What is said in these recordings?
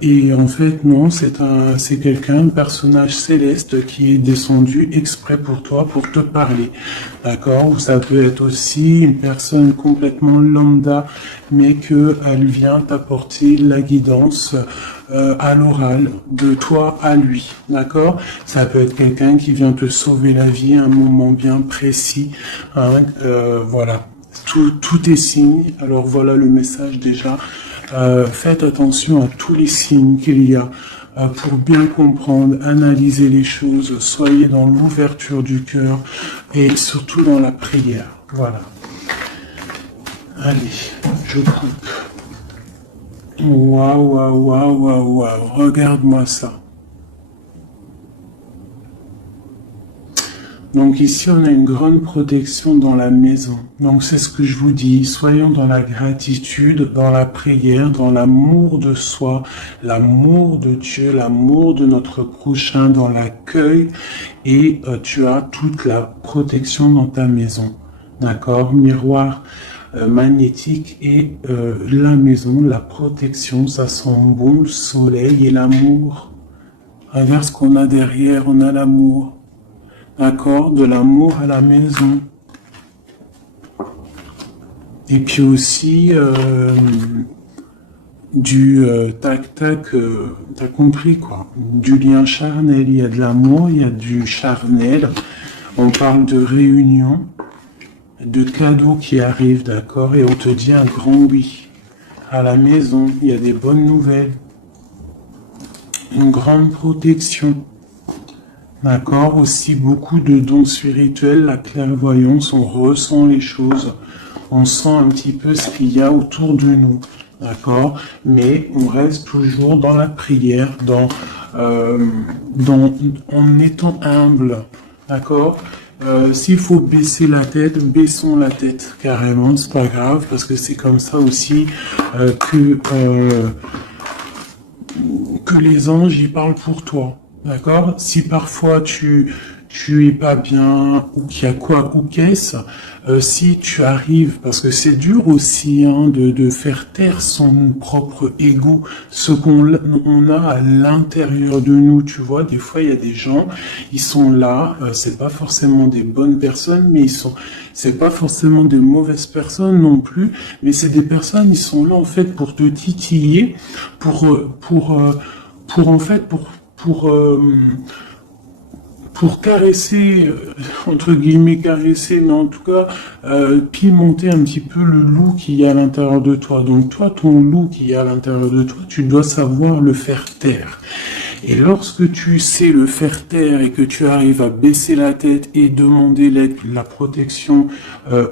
Et en fait, non, c'est quelqu'un, un personnage céleste qui est descendu exprès pour toi, pour te parler. D'accord? Ou ça peut être aussi une personne complètement lambda, mais que elle vient t'apporter la guidance à l'oral, de toi à lui. D'accord? Ça peut être quelqu'un qui vient te sauver la vie à un moment bien précis. Hein, voilà. Tout est signe. Alors voilà le message déjà. Faites attention à tous les signes qu'il y a pour bien comprendre, analyser les choses. Soyez dans l'ouverture du cœur et surtout dans la prière. Voilà. Allez, je coupe. Waouh, waouh, waouh, waouh, waouh. Regarde-moi ça. Donc ici, on a une grande protection dans la maison. Donc c'est ce que je vous dis, soyons dans la gratitude, dans la prière, dans l'amour de soi, l'amour de Dieu, l'amour de notre prochain, dans l'accueil, et tu as toute la protection dans ta maison. D'accord? Miroir magnétique et la maison, la protection, ça sent bon, le soleil et l'amour. Regarde ce qu'on a derrière, on a l'amour. D'accord, de l'amour à la maison. Et puis aussi du tac-tac, t'as compris quoi. Du lien charnel, il y a de l'amour, il y a du charnel. On parle de réunion, de cadeaux qui arrivent, d'accord, et on te dit un grand oui. À la maison, il y a des bonnes nouvelles. Une grande protection. D'accord, aussi beaucoup de dons spirituels, la clairvoyance, on ressent les choses, on sent un petit peu ce qu'il y a autour de nous, d'accord, mais on reste toujours dans la prière, en étant humble, d'accord. S'il faut baisser la tête, baissons la tête carrément, c'est pas grave, parce que c'est comme ça aussi que les anges y parlent pour toi. D'accord? Si parfois tu es pas bien ou qu'il y a quoi ou qu'est-ce, si tu arrives, parce que c'est dur aussi hein, de faire taire son propre ego, ce on a à l'intérieur de nous, tu vois, des fois il y a des gens, ils sont là, c'est pas forcément des bonnes personnes, mais c'est pas forcément des mauvaises personnes non plus, mais c'est des personnes, ils sont là en fait pour te titiller, en fait, pour caresser, entre guillemets caresser, mais en tout cas pimenter un petit peu le loup qu'il y a à l'intérieur de toi. Donc toi, ton loup qui est à l'intérieur de toi, tu dois savoir le faire taire. Et lorsque tu sais le faire taire et que tu arrives à baisser la tête et demander l'aide, la protection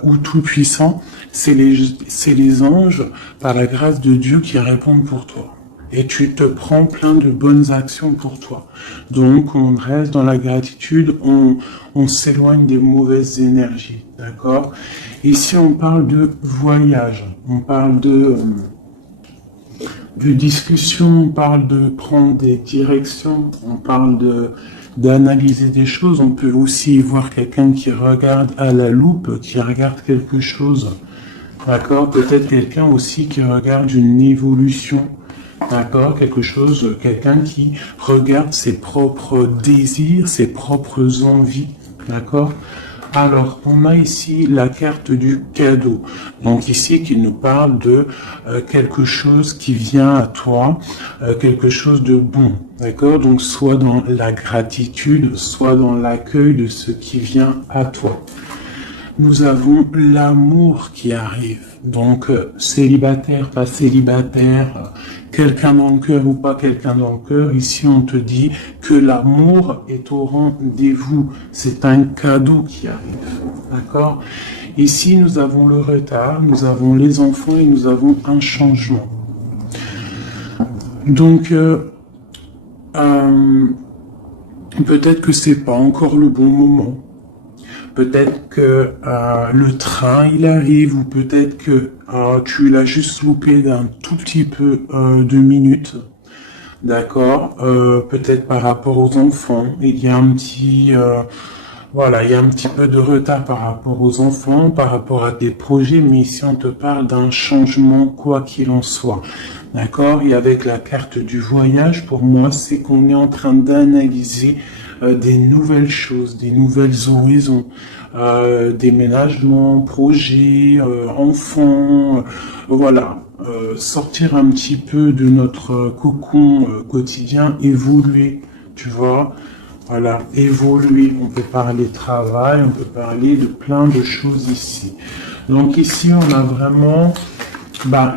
ou tout-puissant, c'est les anges, par la grâce de Dieu, qui répondent pour toi. Et tu te prends plein de bonnes actions pour toi. Donc, on reste dans la gratitude, on s'éloigne des mauvaises énergies, d'accord? Ici, on parle de voyage, on parle de discussion, on parle de prendre des directions, on parle d'analyser des choses. On peut aussi voir quelqu'un qui regarde à la loupe, qui regarde quelque chose, d'accord? Peut-être quelqu'un aussi qui regarde une évolution. D'accord, quelqu'un qui regarde ses propres désirs, ses propres envies, d'accord. Alors, on a ici la carte du cadeau. Donc ici, qui nous parle de quelque chose qui vient à toi, quelque chose de bon, d'accord. Donc, soit dans la gratitude, soit dans l'accueil de ce qui vient à toi. Nous avons l'amour qui arrive. Donc, célibataire, pas célibataire, quelqu'un dans le cœur ou pas quelqu'un dans le cœur, ici on te dit que l'amour est au rendez-vous. C'est un cadeau qui arrive. D'accord? Ici, nous avons le retard, nous avons les enfants et nous avons un changement. Donc, peut-être que c'est pas encore le bon moment. Peut-être que le train il arrive, ou peut-être que tu l'as juste loupé d'un tout petit peu de minutes, d'accord. Peut-être par rapport aux enfants, il y a un petit, voilà, il y a un petit peu de retard par rapport aux enfants, par rapport à des projets, mais ici on te parle d'un changement quoi qu'il en soit, D'accord? Et avec la carte du voyage, pour moi, c'est qu'on est en train d'analyser des nouvelles choses, des nouvelles horizons, déménagement, projets, enfants, voilà. Sortir un petit peu de notre cocon quotidien, évoluer, tu vois? Voilà, évoluer. On peut parler travail, on peut parler de plein de choses ici. Donc ici, on a vraiment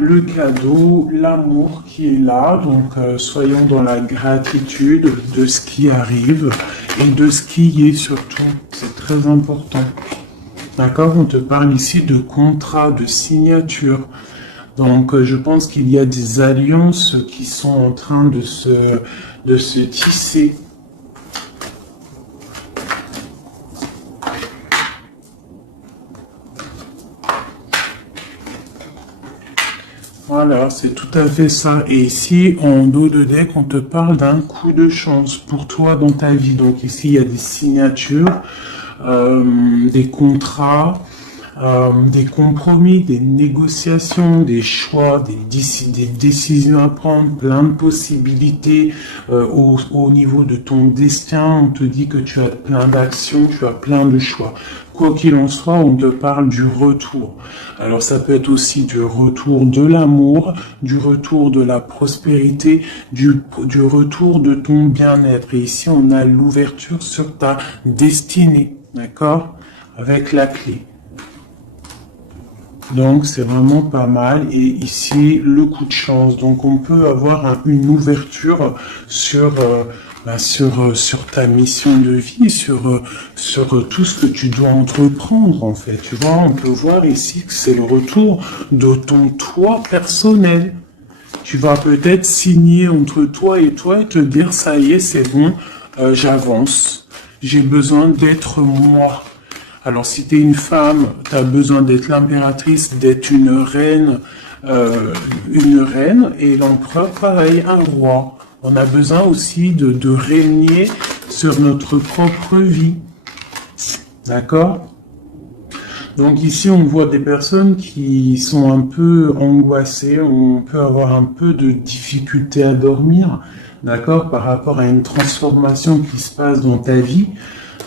le cadeau, l'amour qui est là. Donc soyons dans la gratitude de ce qui arrive et de ce qui est surtout. C'est très important. D'accord? On te parle ici de contrat, de signature. Donc je pense qu'il y a des alliances qui sont en train de se tisser. Voilà, c'est tout à fait ça. Et ici, en dos de deck, on te parle d'un coup de chance pour toi dans ta vie. Donc ici, il y a des signatures, des contrats, des compromis, des négociations, des choix, des décisions à prendre, plein de possibilités au niveau de ton destin. On te dit que tu as plein d'actions, tu as plein de choix. Quoi qu'il en soit, on te parle du retour. Alors ça peut être aussi du retour de l'amour, du retour de la prospérité, du retour de ton bien-être. Et ici, on a l'ouverture sur ta destinée, d'accord? Avec la clé. Donc c'est vraiment pas mal. Et ici, le coup de chance. Donc on peut avoir une ouverture sur sur ta mission de vie, sur tout ce que tu dois entreprendre en fait. Tu vois, on peut voir ici que c'est le retour de ton toi personnel. Tu vas peut-être signer entre toi et te dire ça y est, c'est bon, j'avance. J'ai besoin d'être moi. Alors si tu es une femme, tu as besoin d'être l'impératrice, d'être une reine, et l'empereur, pareil, un roi. On a besoin aussi de régner sur notre propre vie. D'accord? Donc ici, on voit des personnes qui sont un peu angoissées, on peut avoir un peu de difficulté à dormir, d'accord, par rapport à une transformation qui se passe dans ta vie.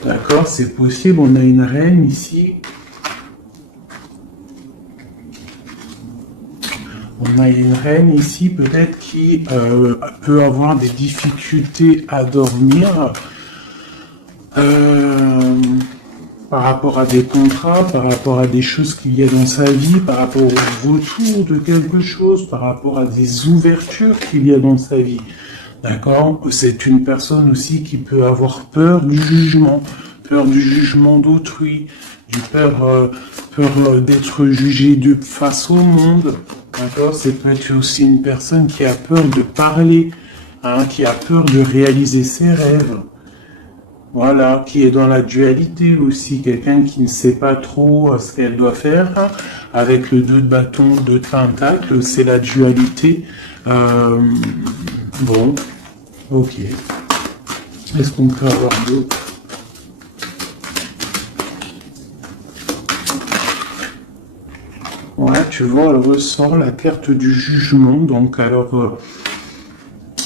D'accord, c'est possible, on a une reine ici. On a une reine ici, peut-être, qui peut avoir des difficultés à dormir par rapport à des contrats, par rapport à des choses qu'il y a dans sa vie, par rapport au retour de quelque chose, par rapport à des ouvertures qu'il y a dans sa vie. D'accord? C'est une personne aussi qui peut avoir peur du jugement d'autrui, peur d'être jugé face au monde. D'accord? C'est peut-être aussi une personne qui a peur de parler, hein, qui a peur de réaliser ses rêves. Voilà, qui est dans la dualité aussi, quelqu'un qui ne sait pas trop ce qu'elle doit faire. Avec le 2 de bâton, 2 de pentacle, c'est la dualité. Bon, ok. Est-ce qu'on peut avoir d'autres? Ouais, tu vois, elle ressort la carte du jugement. Donc, alors,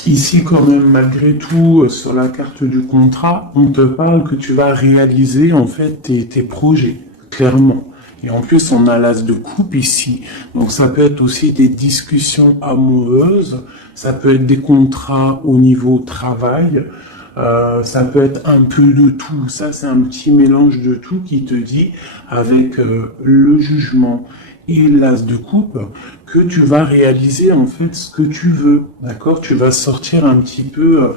ici, quand même, malgré tout, sur la carte du contrat, on te parle que tu vas réaliser, en fait, tes projets, clairement. Et en plus, on a l'as de coupe ici. Donc, ça peut être aussi des discussions amoureuses. Ça peut être des contrats au niveau travail. Ça peut être un peu de tout. Ça, c'est un petit mélange de tout qui te dit, avec le jugement et l'as de coupe, que tu vas réaliser en fait ce que tu veux. D'accord? Tu vas sortir un petit peu.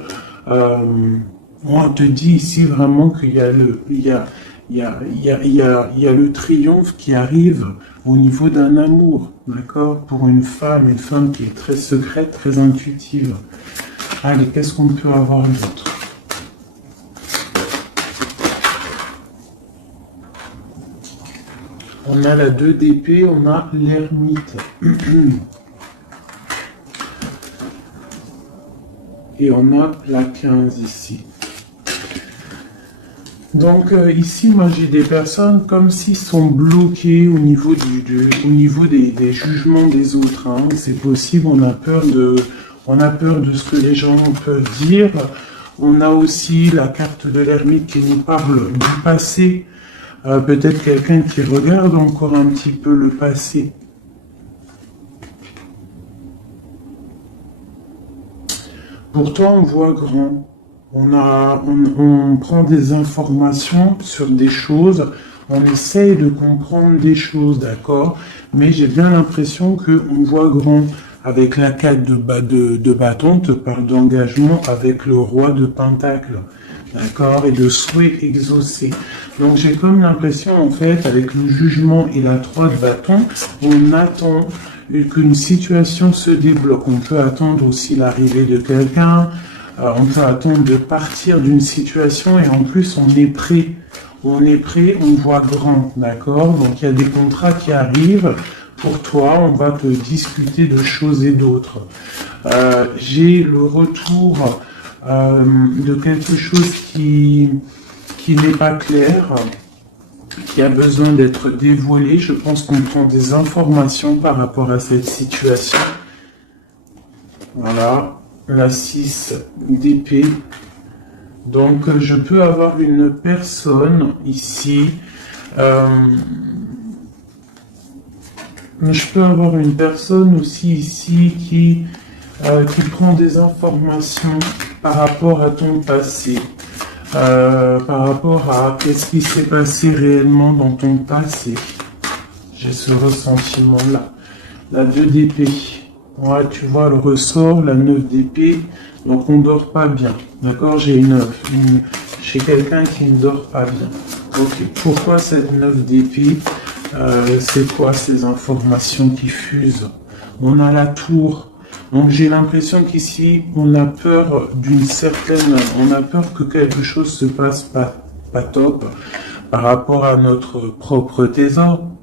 On te dit ici vraiment qu'il y a il y a le triomphe qui arrive au niveau d'un amour. D'accord? Pour une femme qui est très secrète, très intuitive. Allez, qu'est-ce qu'on peut avoir d'autre? On a la 2 d'épée, on a l'ermite. Et on a la 15 ici. Donc ici, moi j'ai des personnes comme s'ils sont bloqués au niveau au niveau des jugements des autres, hein. C'est possible, on a peur de ce que les gens peuvent dire. On a aussi la carte de l'ermite qui nous parle du passé. Peut-être quelqu'un qui regarde encore un petit peu le passé. Pourtant, on voit grand. On prend des informations sur des choses, on essaye de comprendre des choses, d'accord? Mais j'ai bien l'impression qu'on voit grand. Avec la 4 de bâton, te parle d'engagement avec le roi de pentacle, d'accord? Et de souhait exaucé. Donc j'ai comme l'impression, en fait, avec le jugement et la 3 de bâton, on attend qu'une situation se débloque. On peut attendre aussi l'arrivée de quelqu'un, on peut attendre de partir d'une situation et en plus on est prêt. On est prêt, on voit grand, d'accord? Donc il y a des contrats qui arrivent pour toi, on va te discuter de choses et d'autres. J'ai le retour de quelque chose qui n'est pas clair, qui a besoin d'être dévoilé. Je pense qu'on prend des informations par rapport à cette situation. Voilà. La 6 d'épée. Donc, je peux avoir une personne ici. Je peux avoir une personne aussi ici qui prend des informations par rapport à ton passé. Par rapport à qu'est-ce qui s'est passé réellement dans ton passé. J'ai ce ressentiment-là. La 2 d'épée. Ouais, tu vois le ressort, la 9 d'épée, donc on dort pas bien. D'accord, j'ai quelqu'un qui ne dort pas bien. Ok, pourquoi cette 9 d'épée? C'est quoi ces informations qui fusent? On a la tour. Donc j'ai l'impression qu'ici, on a peur on a peur que quelque chose se passe pas top par rapport à notre propre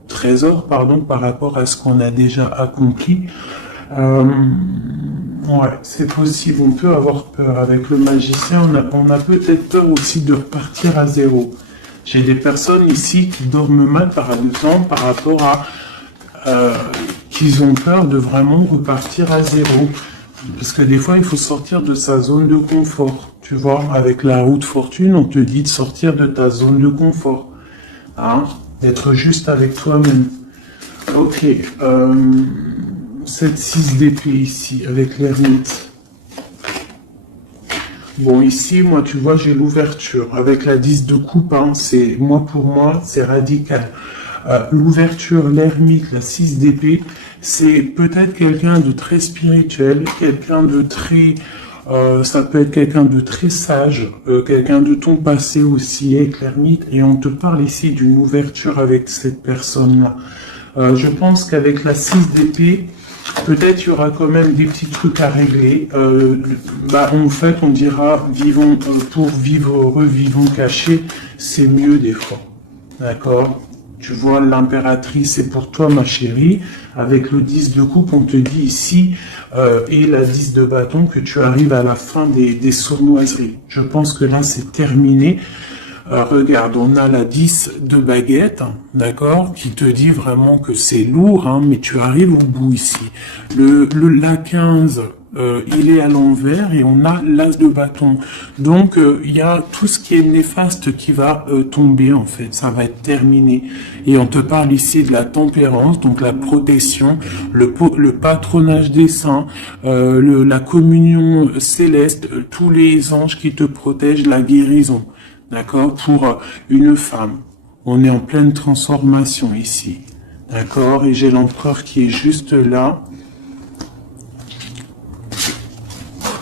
trésor, par rapport à ce qu'on a déjà accompli. Ouais, c'est possible, on peut avoir peur. Avec le magicien, on a peut-être peur aussi de repartir à zéro. J'ai des personnes ici qui dorment mal, par exemple, par rapport à qu'ils ont peur de vraiment repartir à zéro. Parce que des fois, il faut sortir de sa zone de confort. Tu vois, avec la roue de fortune, on te dit de sortir de ta zone de confort. Hein? D'être juste avec toi-même. Ok. Cette 6 d'épée ici, avec l'ermite. Bon, ici, moi, tu vois, j'ai l'ouverture. Avec la 10 de coupe, hein, pour moi, c'est radical. L'ouverture, l'ermite, la 6 d'épée, c'est peut-être quelqu'un de très spirituel, quelqu'un de très... ça peut être quelqu'un de très sage, quelqu'un de ton passé aussi, avec l'ermite, et on te parle ici d'une ouverture avec cette personne-là. Je pense qu'avec la 6 d'épée, peut-être il y aura quand même des petits trucs à régler. En fait, on dira vivons pour vivre heureux, vivons cachés, c'est mieux des fois. D'accord? Tu vois, l'impératrice, c'est pour toi, ma chérie. Avec le 10 de coupe, on te dit ici, et la 10 de bâton, que tu arrives à la fin des sournoiseries. Je pense que là, c'est terminé. Regarde, on a la 10 de baguette, d'accord, qui te dit vraiment que c'est lourd, hein, mais tu arrives au bout ici. La 15, il est à l'envers et on a l'as de bâton. Donc, il y a tout ce qui est néfaste qui va tomber, en fait. Ça va être terminé. Et on te parle ici de la tempérance, donc la protection, le patronage des saints, la communion céleste, tous les anges qui te protègent, la guérison. D'accord? Pour une femme. On est en pleine transformation ici. D'accord? Et j'ai l'empereur qui est juste là.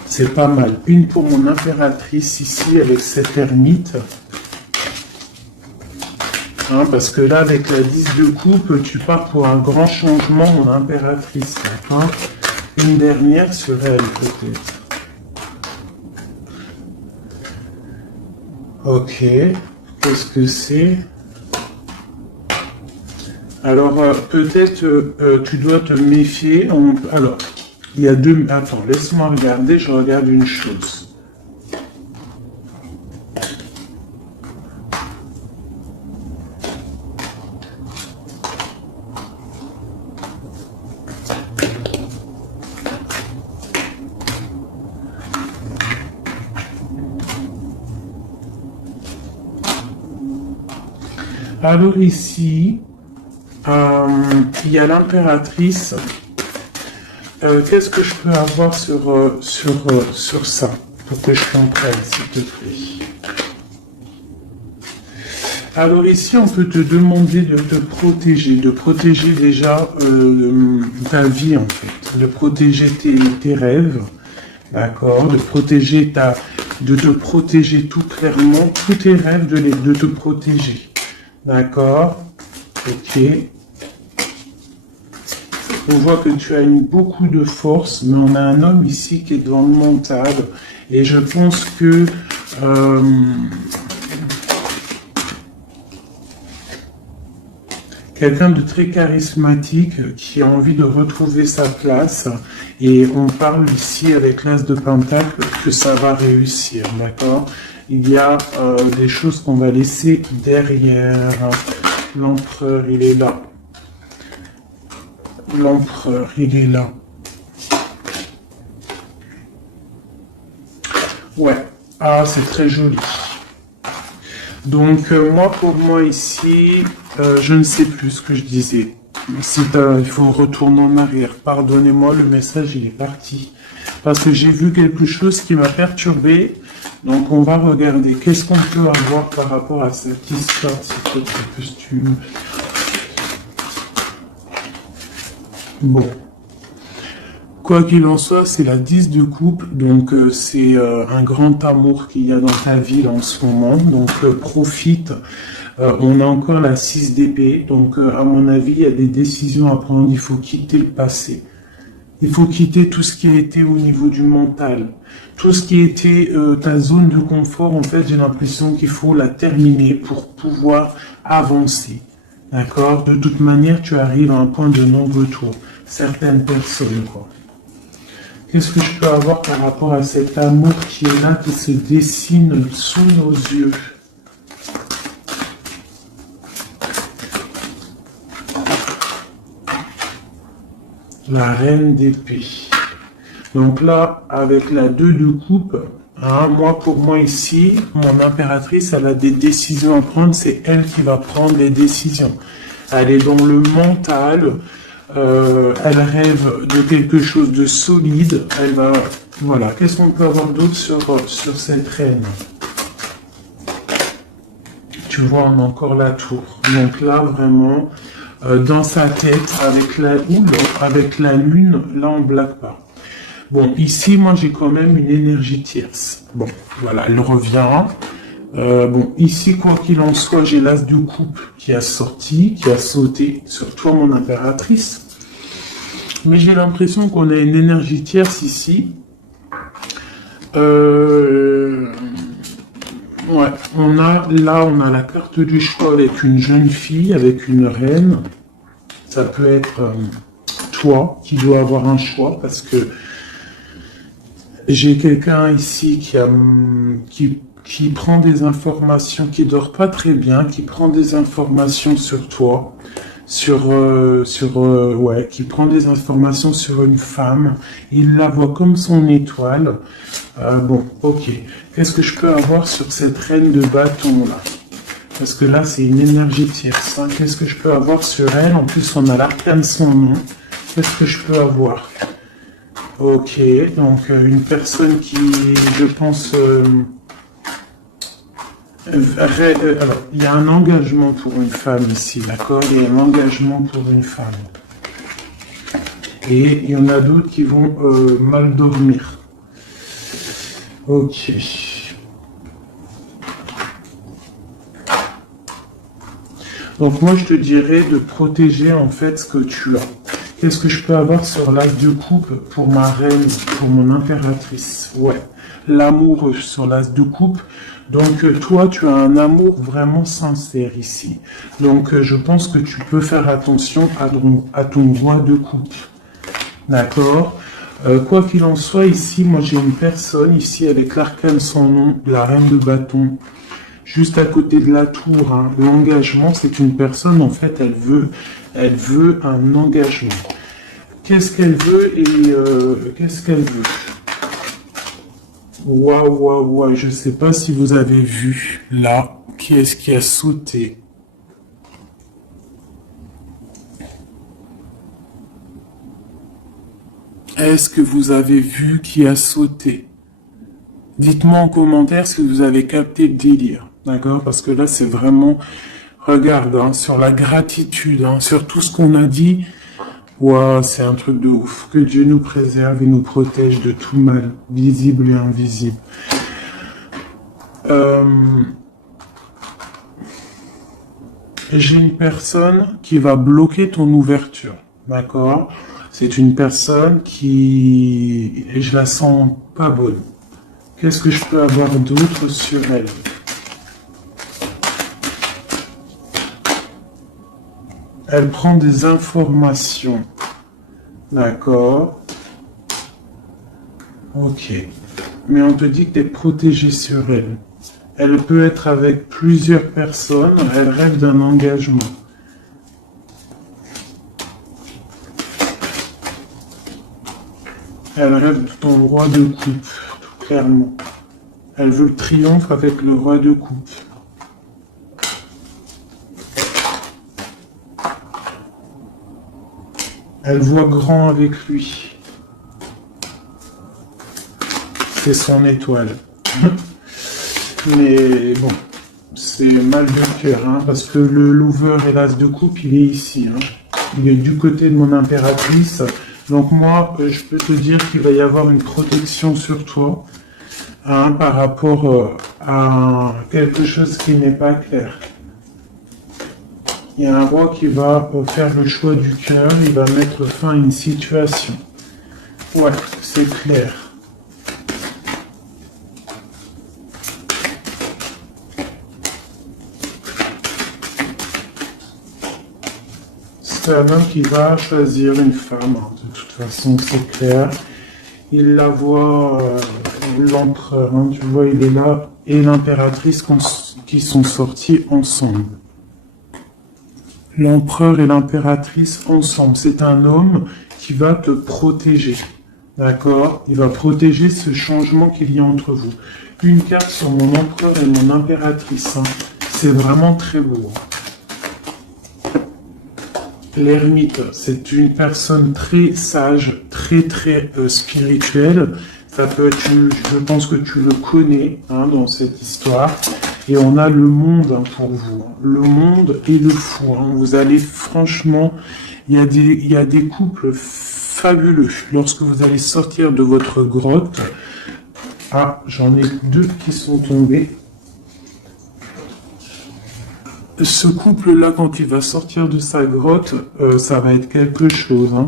C'est pas mal. Une pour mon impératrice ici avec cette ermite. Hein, parce que là, avec la 10 de coupe, tu pars pour un grand changement, mon impératrice. D'accord? Une dernière sur elle, peut-être. Ok, qu'est-ce que c'est? Alors, peut-être tu dois te méfier. Alors, il y a deux... Attends, laisse-moi regarder, je regarde une chose. Alors ici, il y a l'impératrice. Qu'est-ce que je peux avoir sur ça pour que je comprenne, s'il te plaît? Alors ici, on peut te demander de te de protéger déjà ta vie en fait, de protéger tes rêves, d'accord, de te protéger tout clairement, tous tes rêves, de te protéger, d'accord, ok. On voit que tu as beaucoup de force, mais on a un homme ici qui est dans le mental, et je pense que quelqu'un de très charismatique qui a envie de retrouver sa place. Et on parle ici avec l'As de Pentacle que ça va réussir, d'accord? Il y a des choses qu'on va laisser derrière. L'empereur, il est là. L'empereur, il est là. Ouais. Ah, c'est très joli. Donc, pour moi ici, je ne sais plus ce que je disais. Il faut retourner en arrière. Pardonnez-moi, le message, il est parti. Parce que j'ai vu quelque chose qui m'a perturbé. Donc, on va regarder. Qu'est-ce qu'on peut avoir par rapport à cette histoire, ce costume. Bon. Quoi qu'il en soit, c'est la 10 de coupe, donc c'est un grand amour qu'il y a dans ta vie en ce moment, donc profite. On a encore la 6 d'épée, donc à mon avis, il y a des décisions à prendre, il faut quitter le passé. Il faut quitter tout ce qui a été au niveau du mental. Tout ce qui était ta zone de confort, en fait, j'ai l'impression qu'il faut la terminer pour pouvoir avancer. D'accord? De toute manière, tu arrives à un point de non-retour. Certaines personnes, quoi. Qu'est-ce que je peux avoir par rapport à cet amour qui est là, qui se dessine sous nos yeux? La reine d'épée. Donc là, avec la 2 de coupe, hein, pour moi ici, mon impératrice, elle a des décisions à prendre, c'est elle qui va prendre les décisions. Elle est dans le mental. Elle rêve de quelque chose de solide. Elle va, voilà. Qu'est-ce qu'on peut avoir d'autre sur cette reine? Tu vois, on a encore la tour. Donc là, vraiment, dans sa tête, avec la lune, là, on ne blague pas. Bon, ici, moi, j'ai quand même une énergie tierce. Bon, voilà, elle revient. Bon, ici, quoi qu'il en soit, j'ai l'as de coupe qui a sauté sur toi, mon impératrice. Mais j'ai l'impression qu'on a une énergie tierce ici. Ouais, on a la carte du choix avec une jeune fille, avec une reine. Ça peut être toi qui dois avoir un choix parce que j'ai quelqu'un ici qui prend des informations, qui dort pas très bien, qui prend des informations sur toi, qui prend des informations sur une femme, il la voit comme son étoile. Bon, ok. Qu'est-ce que je peux avoir sur cette reine de bâton là? Parce que là, c'est une énergie tierce. Hein. Qu'est-ce que je peux avoir sur elle? En plus, on a l'arcane son nom. Qu'est-ce que je peux avoir? Ok, donc une personne qui, je pense... alors, il y a un engagement pour une femme ici, d'accord? Il y a un engagement pour une femme. Et il y en a d'autres qui vont mal dormir. Ok. Donc moi, je te dirais de protéger en fait ce que tu as. Qu'est-ce que je peux avoir sur l'as de coupe pour ma reine, pour mon impératrice? Ouais, l'amour sur l'as de coupe. Donc toi, tu as un amour vraiment sincère ici. Donc je pense que tu peux faire attention à ton roi de coupe. D'accord? Quoi qu'il en soit, ici, moi j'ai une personne ici avec l'arcane sans nom, la reine de bâton. Juste à côté de la tour, hein. L'engagement, c'est une personne, en fait, elle veut un engagement. Qu'est-ce qu'elle veut et qu'est-ce qu'elle veut? Waouh, je sais pas si vous avez vu, là, qui est-ce qui a sauté? Est-ce que vous avez vu qui a sauté? Dites-moi en commentaire si vous avez capté le délire, d'accord? Parce que là, c'est vraiment, regarde, hein, sur la gratitude, hein, sur tout ce qu'on a dit, ouah, c'est un truc de ouf. Que Dieu nous préserve et nous protège de tout mal, visible et invisible. J'ai une personne qui va bloquer ton ouverture, d'accord? C'est une personne qui, et je la sens pas bonne. Qu'est-ce que je peux avoir d'autre sur elle? Elle prend des informations, d'accord? Ok. Mais on te dit que tu es protégé sur elle. Elle peut être avec plusieurs personnes, elle rêve d'un engagement. Elle rêve de ton roi de coupe, tout clairement. Elle veut le triomphe avec le roi de coupe. Elle voit grand avec lui. C'est son étoile. Mais bon, c'est mal de cœur, hein, parce que le lover et l'as de coupe, il est ici. Hein. Il est du côté de mon impératrice. Donc moi, je peux te dire qu'il va y avoir une protection sur toi, hein, par rapport à quelque chose qui n'est pas clair. Il y a un roi qui va faire le choix du cœur, il va mettre fin à une situation. Ouais, c'est clair. C'est un homme qui va choisir une femme, hein. De toute façon, c'est clair. Il la voit, l'empereur, hein, tu vois, il est là, et l'impératrice qui sont sortis ensemble. L'empereur et l'impératrice ensemble. C'est un homme qui va te protéger. D'accord? Il va protéger ce changement qu'il y a entre vous. Une carte sur mon empereur et mon impératrice. Hein. C'est vraiment très beau. L'ermite, c'est une personne très sage, très spirituelle. Ça peut être, je pense que tu le connais, hein, dans cette histoire. Et on a le monde, hein, pour vous. Le monde et le fou. Hein. Vous allez franchement, il y a des couples fabuleux. Lorsque vous allez sortir de votre grotte, ah, j'en ai 2 qui sont tombés. Ce couple-là, quand il va sortir de sa grotte, ça va être quelque chose. Hein.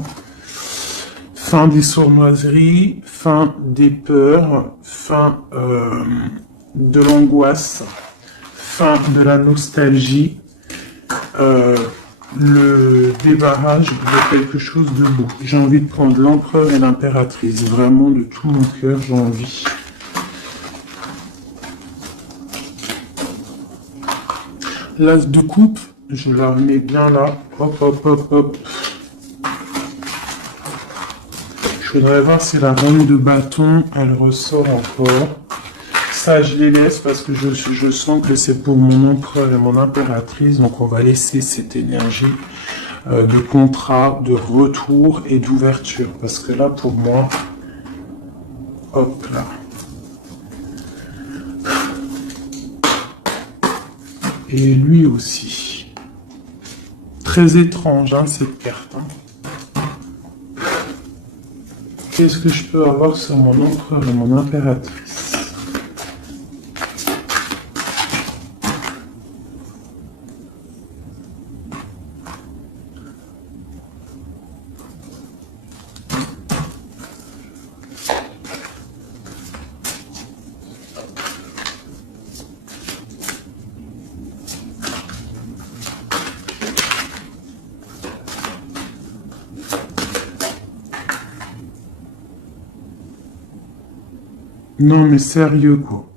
Fin des sournoiseries, fin des peurs, fin de l'angoisse, fin de la nostalgie, le débarrage de quelque chose de beau. J'ai envie de prendre l'empereur et l'impératrice. Vraiment, de tout mon cœur, j'ai envie. L'as de coupe, je la remets bien là. Hop, hop, hop, hop. Je voudrais voir si la reine de bâton, elle ressort encore. Ça, je les laisse parce que je sens que c'est pour mon empereur et mon impératrice. Donc, on va laisser cette énergie de contrat, de retour et d'ouverture. Parce que là, pour moi, hop là. Et lui aussi. Très étrange, hein, cette carte. Hein. Qu'est-ce que je peux avoir sur mon empereur et mon impératrice? Non, mais sérieux, quoi.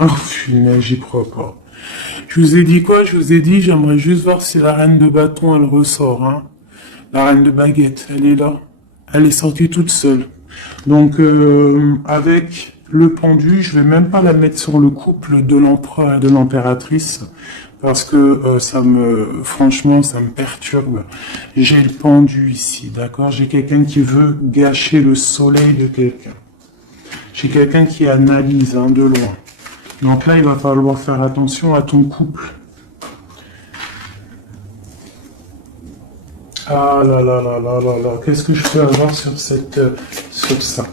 Oh, punaise, j'y crois pas. Je vous ai dit quoi? Je vous ai dit, j'aimerais juste voir si la reine de bâton, elle ressort, hein. La reine de baguette, elle est là. Elle est sortie toute seule. Donc, avec le pendu, je vais même pas la mettre sur le couple de l'empereur et de l'impératrice, parce que franchement, ça me perturbe. J'ai le pendu ici, d'accord? J'ai quelqu'un qui veut gâcher le soleil de quelqu'un. J'ai quelqu'un qui analyse, hein, de loin. Donc là, il va falloir faire attention à ton couple. Ah là là là là là là, qu'est-ce que je peux avoir sur sur ça?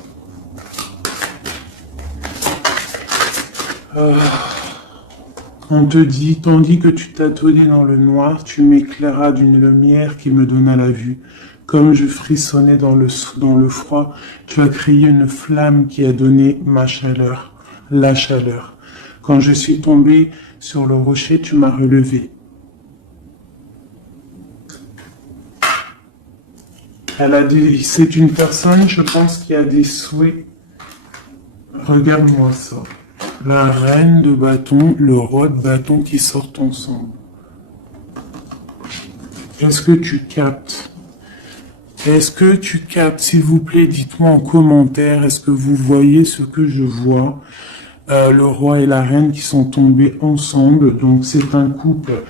On te dit, tandis que tu t'attendais dans le noir, tu m'éclairas d'une lumière qui me donna la vue. Comme je frissonnais dans le froid, tu as créé une flamme qui a donné ma chaleur, la chaleur. Quand je suis tombé sur le rocher, tu m'as relevé. C'est une personne, je pense, qui a des souhaits. Regarde-moi ça. La reine de bâton, le roi de bâton qui sortent ensemble. Est-ce que tu captes? Est-ce que tu captes? S'il vous plaît, dites-moi en commentaire, est-ce que vous voyez ce que je vois? Le roi et la reine qui sont tombés ensemble, donc c'est un couple.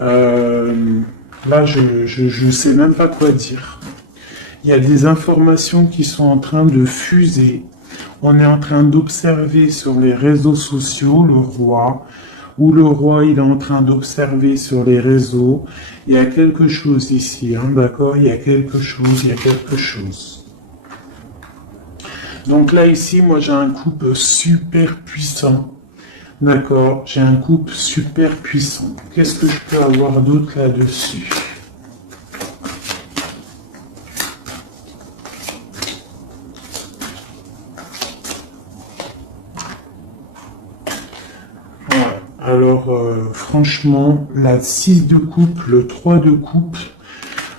Là, je sais même pas quoi dire. Il y a des informations qui sont en train de fuser. On est en train d'observer sur les réseaux sociaux le roi, ou le roi il est en train d'observer sur les réseaux. Il y a quelque chose ici, hein, d'accord? Il y a quelque chose. Donc là ici, moi j'ai un couple super puissant. D'accord? J'ai un couple super puissant. Qu'est-ce que je peux avoir d'autre là-dessus? Alors, franchement, la 6 de coupe, le 3 de coupe,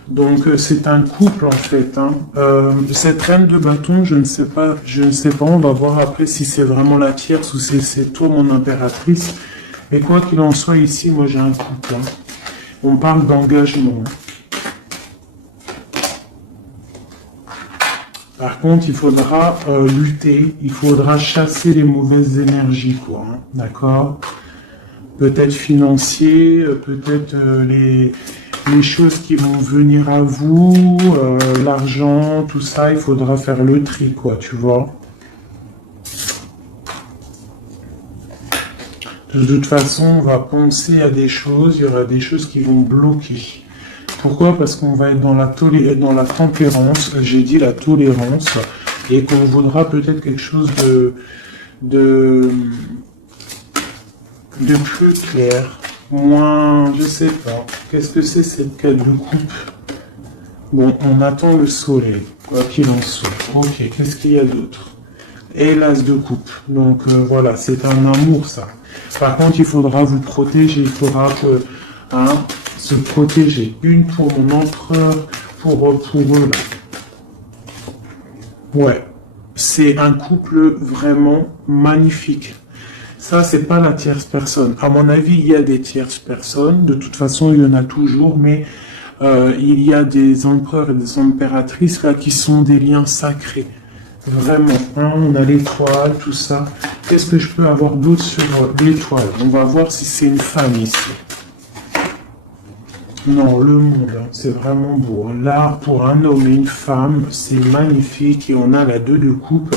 donc c'est un couple en fait. Hein. Cette reine de bâton, je ne sais pas, on va voir après si c'est vraiment la tierce ou si c'est toi mon impératrice. Mais quoi qu'il en soit, ici, moi j'ai un couple. Hein. On parle d'engagement. Par contre, il faudra lutter, il faudra chasser les mauvaises énergies, quoi. Hein. D'accord? Peut-être financier, peut-être les choses qui vont venir à vous, l'argent, tout ça, il faudra faire le tri, quoi, tu vois. De toute façon, on va penser à des choses, il y aura des choses qui vont bloquer. Pourquoi? Parce qu'on va être dans la tempérance, j'ai dit la tolérance, et qu'on voudra peut-être quelque chose de plus clair, moins, je sais pas. Qu'est-ce que c'est cette quête de coupe? Bon, on attend le soleil, quoi qu'il en soit. Ok, qu'est-ce qu'il y a d'autre? Et l'as de coupe. Donc voilà, c'est un amour ça. Par contre, il faudra vous protéger, il faudra se protéger. Une pour mon empereur, pour eux là. Ouais, c'est un couple vraiment magnifique. Ça, c'est pas la tierce personne. À mon avis, il y a des tierces personnes. De toute façon, il y en a toujours, mais il y a des empereurs et des impératrices là qui sont des liens sacrés. Vraiment. Hein, on a l'étoile, tout ça. Qu'est-ce que je peux avoir d'autre sur l'étoile? On va voir si c'est une femme ici. Non, le monde, hein, c'est vraiment beau. L'art pour un homme et une femme, c'est magnifique. Et on a la 2 de coupe.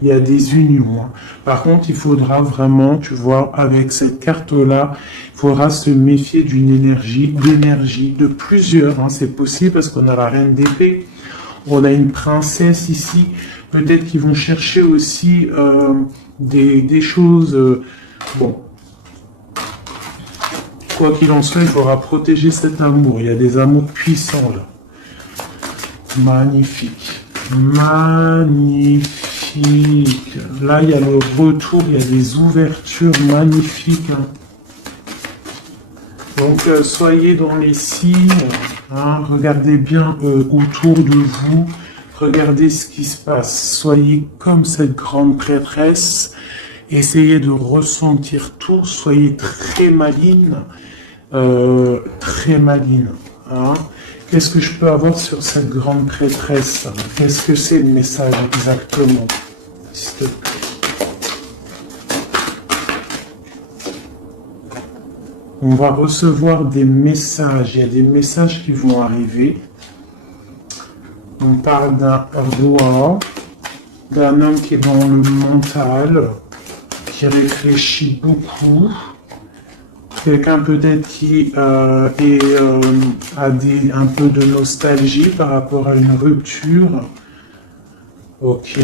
Il y a des unions. Hein. Par contre, il faudra vraiment, tu vois, avec cette carte-là, il faudra se méfier d'énergie, de plusieurs. Hein. C'est possible parce qu'on a la reine d'épée, on a une princesse ici. Peut-être qu'ils vont chercher aussi des choses. Bon, quoi qu'il en soit, il faudra protéger cet amour. Il y a des amours puissants là. Magnifique. Magnifique. Là, il y a le retour, il y a des ouvertures magnifiques. Hein. Donc, soyez dans les signes, hein, regardez bien autour de vous, regardez ce qui se passe. Soyez comme cette grande prêtresse, essayez de ressentir tout, soyez très maligne, très maligne. Hein. Qu'est-ce que je peux avoir sur cette grande prêtresse? Qu'est-ce que c'est le message exactement? S'il te plaît. On va recevoir des messages. Il y a des messages qui vont arriver. On parle d'un roi, d'un homme qui est dans le mental, qui réfléchit beaucoup. Quelqu'un peut-être qui a un peu de nostalgie par rapport à une rupture. Ok.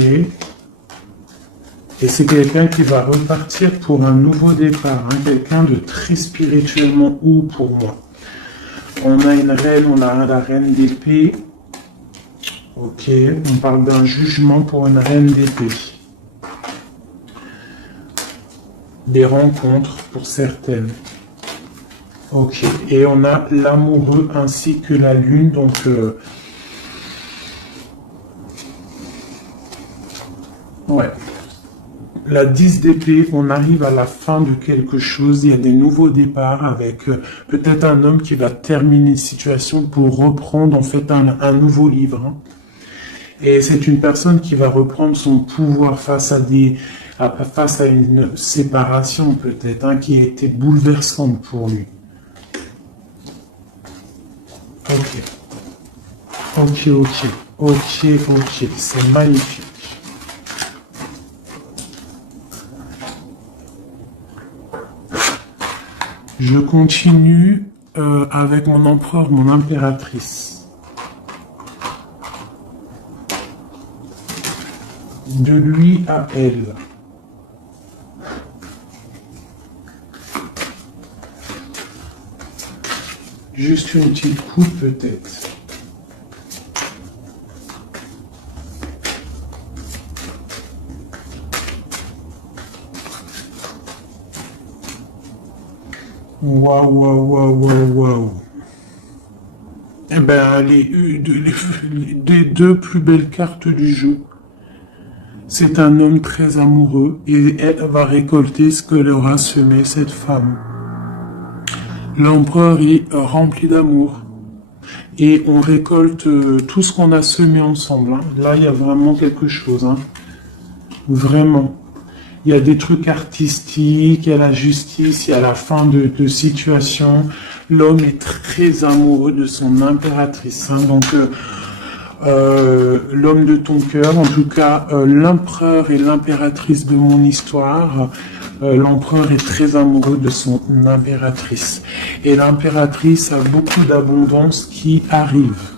Et c'est quelqu'un qui va repartir pour un nouveau départ. Hein, quelqu'un de très spirituellement haut pour moi. On a une reine, on a la reine d'épée. Ok, on parle d'un jugement pour une reine d'épée. Des rencontres pour certaines. Ok, et on a l'amoureux ainsi que la lune, donc ouais. La 10 d'épée, on arrive à la fin de quelque chose, il y a des nouveaux départs avec peut-être un homme qui va terminer une situation pour reprendre en fait un nouveau livre. Hein. Et c'est une personne qui va reprendre son pouvoir face à une séparation peut-être, hein, qui a été bouleversante pour lui. Ok, c'est magnifique. Je continue avec mon empereur, mon impératrice. De lui à elle. Juste une petite coupe peut-être. Waouh. Eh ben, les deux plus belles cartes du jeu. C'est un homme très amoureux et elle va récolter ce que leur a semé cette femme. L'empereur est rempli d'amour et on récolte tout ce qu'on a semé ensemble. Hein. Là, il y a vraiment quelque chose. Hein. Vraiment. Il y a des trucs artistiques, il y a la justice, il y a la fin de situation. L'homme est très amoureux de son impératrice. Hein. Donc, l'homme de ton cœur, en tout cas, l'empereur et l'impératrice de mon histoire. L'empereur est très amoureux de son impératrice. Et l'impératrice a beaucoup d'abondance qui arrive.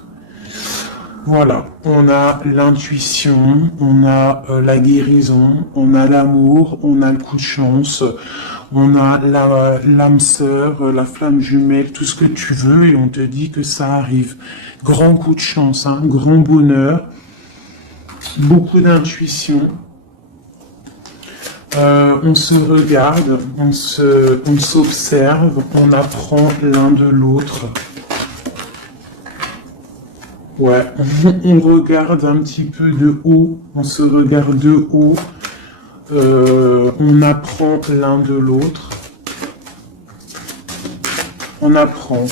Voilà, on a l'intuition, on a la guérison, on a l'amour, on a le coup de chance, on a l'âme sœur, la flamme jumelle, tout ce que tu veux, et on te dit que ça arrive. Grand coup de chance, hein, grand bonheur, beaucoup d'intuition. On se regarde, on s'observe, on apprend l'un de l'autre. Ouais, on regarde un petit peu de haut, on se regarde de haut, on apprend l'un de l'autre, on apprend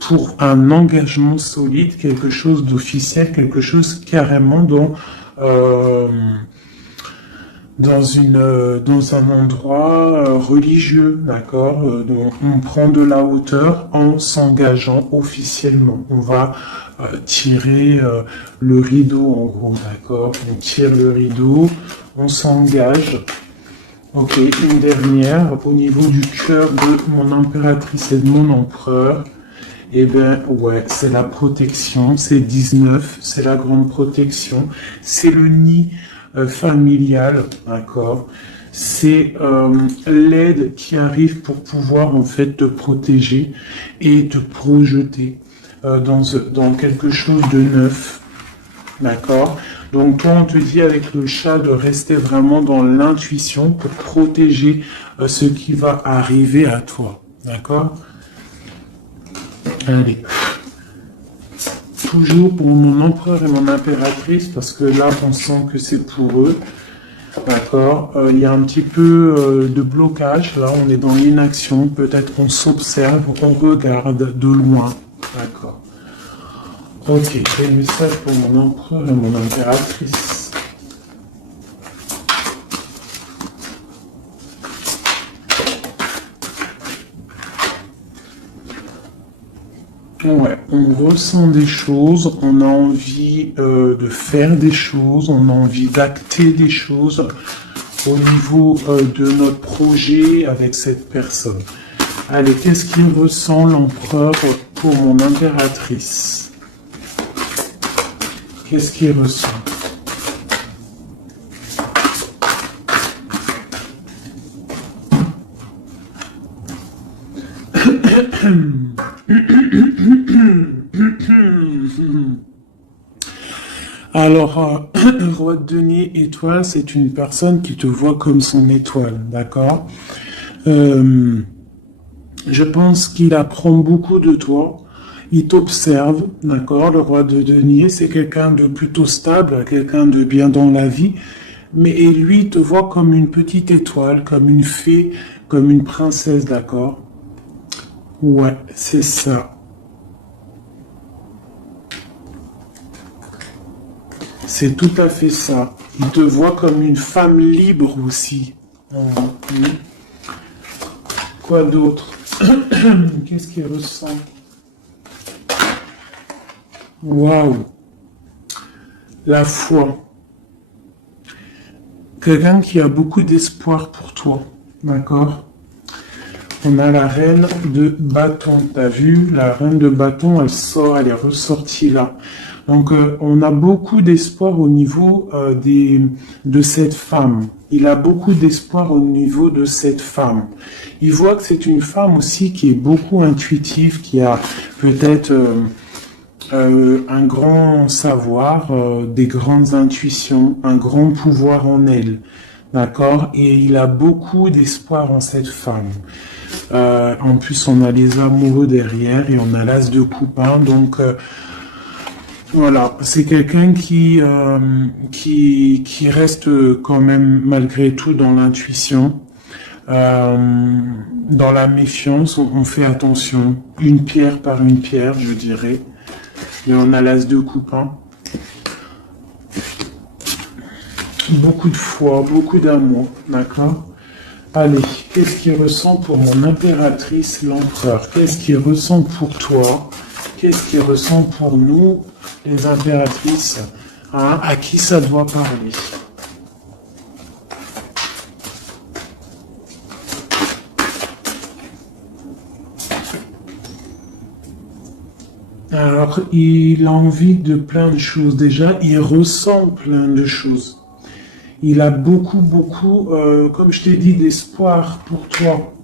pour un engagement solide, quelque chose d'officiel, quelque chose carrément dans un endroit religieux, d'accord, on prend de la hauteur en s'engageant officiellement. On va tirer le rideau en gros, d'accord. On tire le rideau, on s'engage. Ok, une dernière au niveau du cœur de mon impératrice et de mon empereur. Eh bien, ouais, c'est la protection, c'est 19, c'est la grande protection, c'est le nid familial, d'accord. C'est l'aide qui arrive pour pouvoir en fait te protéger et te projeter dans quelque chose de neuf, d'accord. Donc toi on te dit avec le chat de rester vraiment dans l'intuition pour protéger ce qui va arriver à toi, d'accord. Allez. Toujours pour mon empereur et mon impératrice, parce que là, on sent que c'est pour eux. D'accord. Il y a un petit peu de blocage. Là, on est dans l'inaction. Peut-être qu'on s'observe, on regarde de loin. Ok, quel message pour mon empereur et mon impératrice? Ouais, on ressent des choses, on a envie de faire des choses, on a envie d'acter des choses au niveau de notre projet avec cette personne. Allez, qu'est-ce qu'il ressent l'empereur pour mon impératrice? Qu'est-ce qu'il ressent? Alors, roi de denier étoile, c'est une personne qui te voit comme son étoile, d'accord? Je pense qu'il apprend beaucoup de toi, il t'observe, d'accord? Le roi de denier, c'est quelqu'un de plutôt stable, quelqu'un de bien dans la vie, mais et lui, il te voit comme une petite étoile, comme une fée, comme une princesse, d'accord? Ouais, c'est ça. C'est tout à fait ça. Il te voit comme une femme libre aussi. Mhm. Quoi d'autre? Qu'est-ce qu'il ressent? Waouh! La foi. Quelqu'un qui a beaucoup d'espoir pour toi. D'accord? On a la reine de bâton. T'as vu? La reine de bâton, elle sort, elle est ressortie là. Donc, on a beaucoup d'espoir au niveau de cette femme. Il a beaucoup d'espoir au niveau de cette femme. Il voit que c'est une femme aussi qui est beaucoup intuitive, qui a peut-être un grand savoir, des grandes intuitions, un grand pouvoir en elle. D'accord? Et il a beaucoup d'espoir en cette femme. En plus, on a les amoureux derrière et on a l'as de coupe. Donc, voilà, c'est quelqu'un qui reste quand même malgré tout dans l'intuition, dans la méfiance. On fait attention, une pierre par une pierre, je dirais. Et on a l'as de coupe. Beaucoup de foi, beaucoup d'amour, d'accord? Allez, qu'est-ce qu'il ressent pour mon impératrice, l'empereur? Qu'est-ce qu'il ressent pour toi? Qu'est-ce qu'il ressent pour nous, les impératrices? À qui ça doit parler? Alors, il a envie de plein de choses. Déjà, il ressent plein de choses. Il a beaucoup, comme je t'ai dit, d'espoir pour toi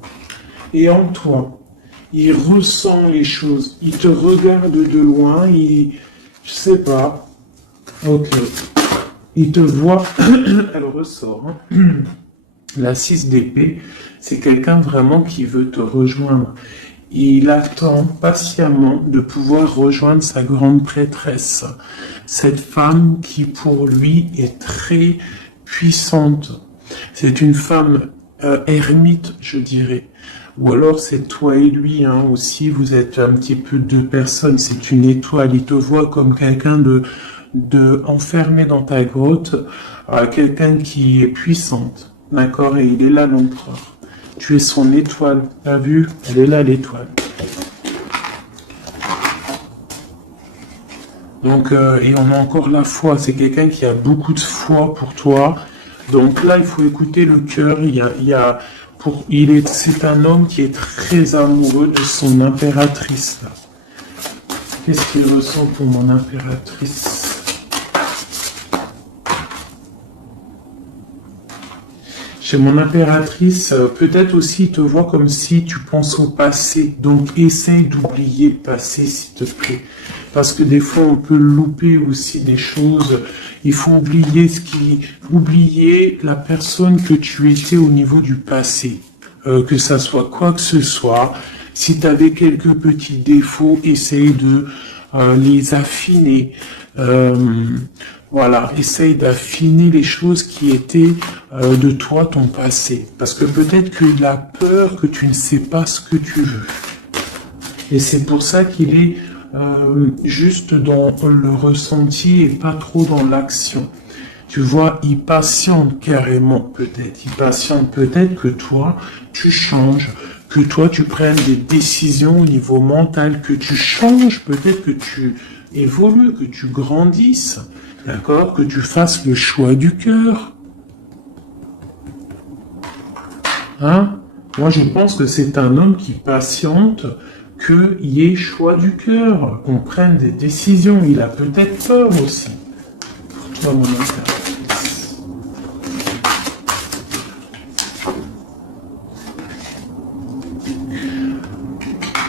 et en toi. Il ressent les choses. Il te regarde de loin. Je sais pas. Ok. Il te voit. Elle ressort. La 6 d'épée, c'est quelqu'un vraiment qui veut te rejoindre. Il attend patiemment de pouvoir rejoindre sa grande prêtresse. Cette femme qui, pour lui, est très puissante. C'est une femme ermite, je dirais. Ou alors c'est toi et lui aussi, vous êtes un petit peu deux personnes, c'est une étoile. Il te voit comme quelqu'un de enfermé dans ta grotte, quelqu'un qui est puissante, d'accord? Et il est là l'empereur. Tu es son étoile, t'as vu? Elle est là l'étoile. Donc, et on a encore la foi. C'est quelqu'un qui a beaucoup de foi pour toi. Donc là, il faut écouter le cœur. C'est un homme qui est très amoureux de son impératrice. Qu'est-ce qu'il ressent pour mon impératrice? Chez mon impératrice, peut-être aussi il te voit comme si tu penses au passé. Donc essaye d'oublier le passé, s'il te plaît. Parce que des fois, on peut louper aussi des choses. Il faut oublier la personne que tu étais au niveau du passé. Que ça soit quoi que ce soit. Si tu avais quelques petits défauts, essaye de les affiner. Voilà, essaye d'affiner les choses qui étaient de toi, ton passé. Parce que peut-être qu'il a peur que tu ne sais pas ce que tu veux. Et c'est pour ça qu'il est juste dans le ressenti et pas trop dans l'action. Tu vois, il patiente carrément peut-être. Il patiente peut-être que toi, tu changes, que toi, tu prennes des décisions au niveau mental, que tu changes, peut-être que tu évolues, que tu grandisses, d'accord, que tu fasses le choix du cœur. Hein? Moi, je pense que c'est un homme qui patiente qu'il y ait choix du cœur, qu'on prenne des décisions. Il a peut-être peur aussi. Pour toi, mon impératrice.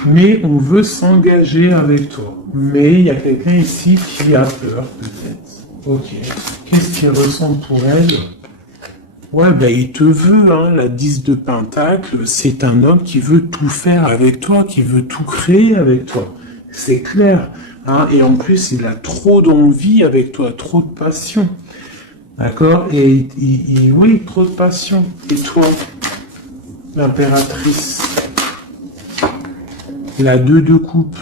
Mais on veut s'engager avec toi. Mais il y a quelqu'un ici qui a peur, peut-être. Ok. Qu'est-ce qu'il ressent pour elle? Ouais, ben il te veut, hein, la 10 de Pentacle, c'est un homme qui veut tout faire avec toi, qui veut tout créer avec toi. C'est clair, hein, et en plus, il a trop d'envie avec toi, trop de passion. D'accord? Et oui, trop de passion. Et toi, l'impératrice, la 2 de coupe,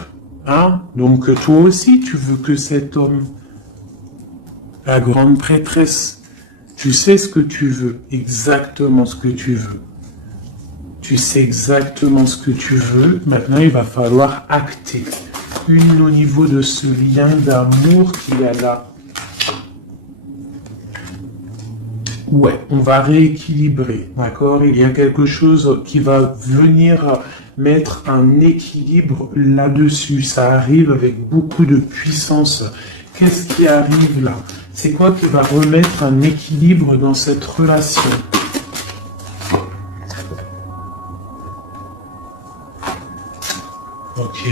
hein? Donc toi aussi, tu veux que cet homme, la grande prêtresse, tu sais ce que tu veux, exactement ce que tu veux. Tu sais exactement ce que tu veux. Maintenant, il va falloir acter. Une au niveau de ce lien d'amour qu'il y a là. Ouais, on va rééquilibrer, d'accord? Il y a quelque chose qui va venir mettre un équilibre là-dessus. Ça arrive avec beaucoup de puissance. Qu'est-ce qui arrive là? C'est quoi qui va remettre un équilibre dans cette relation? Ok.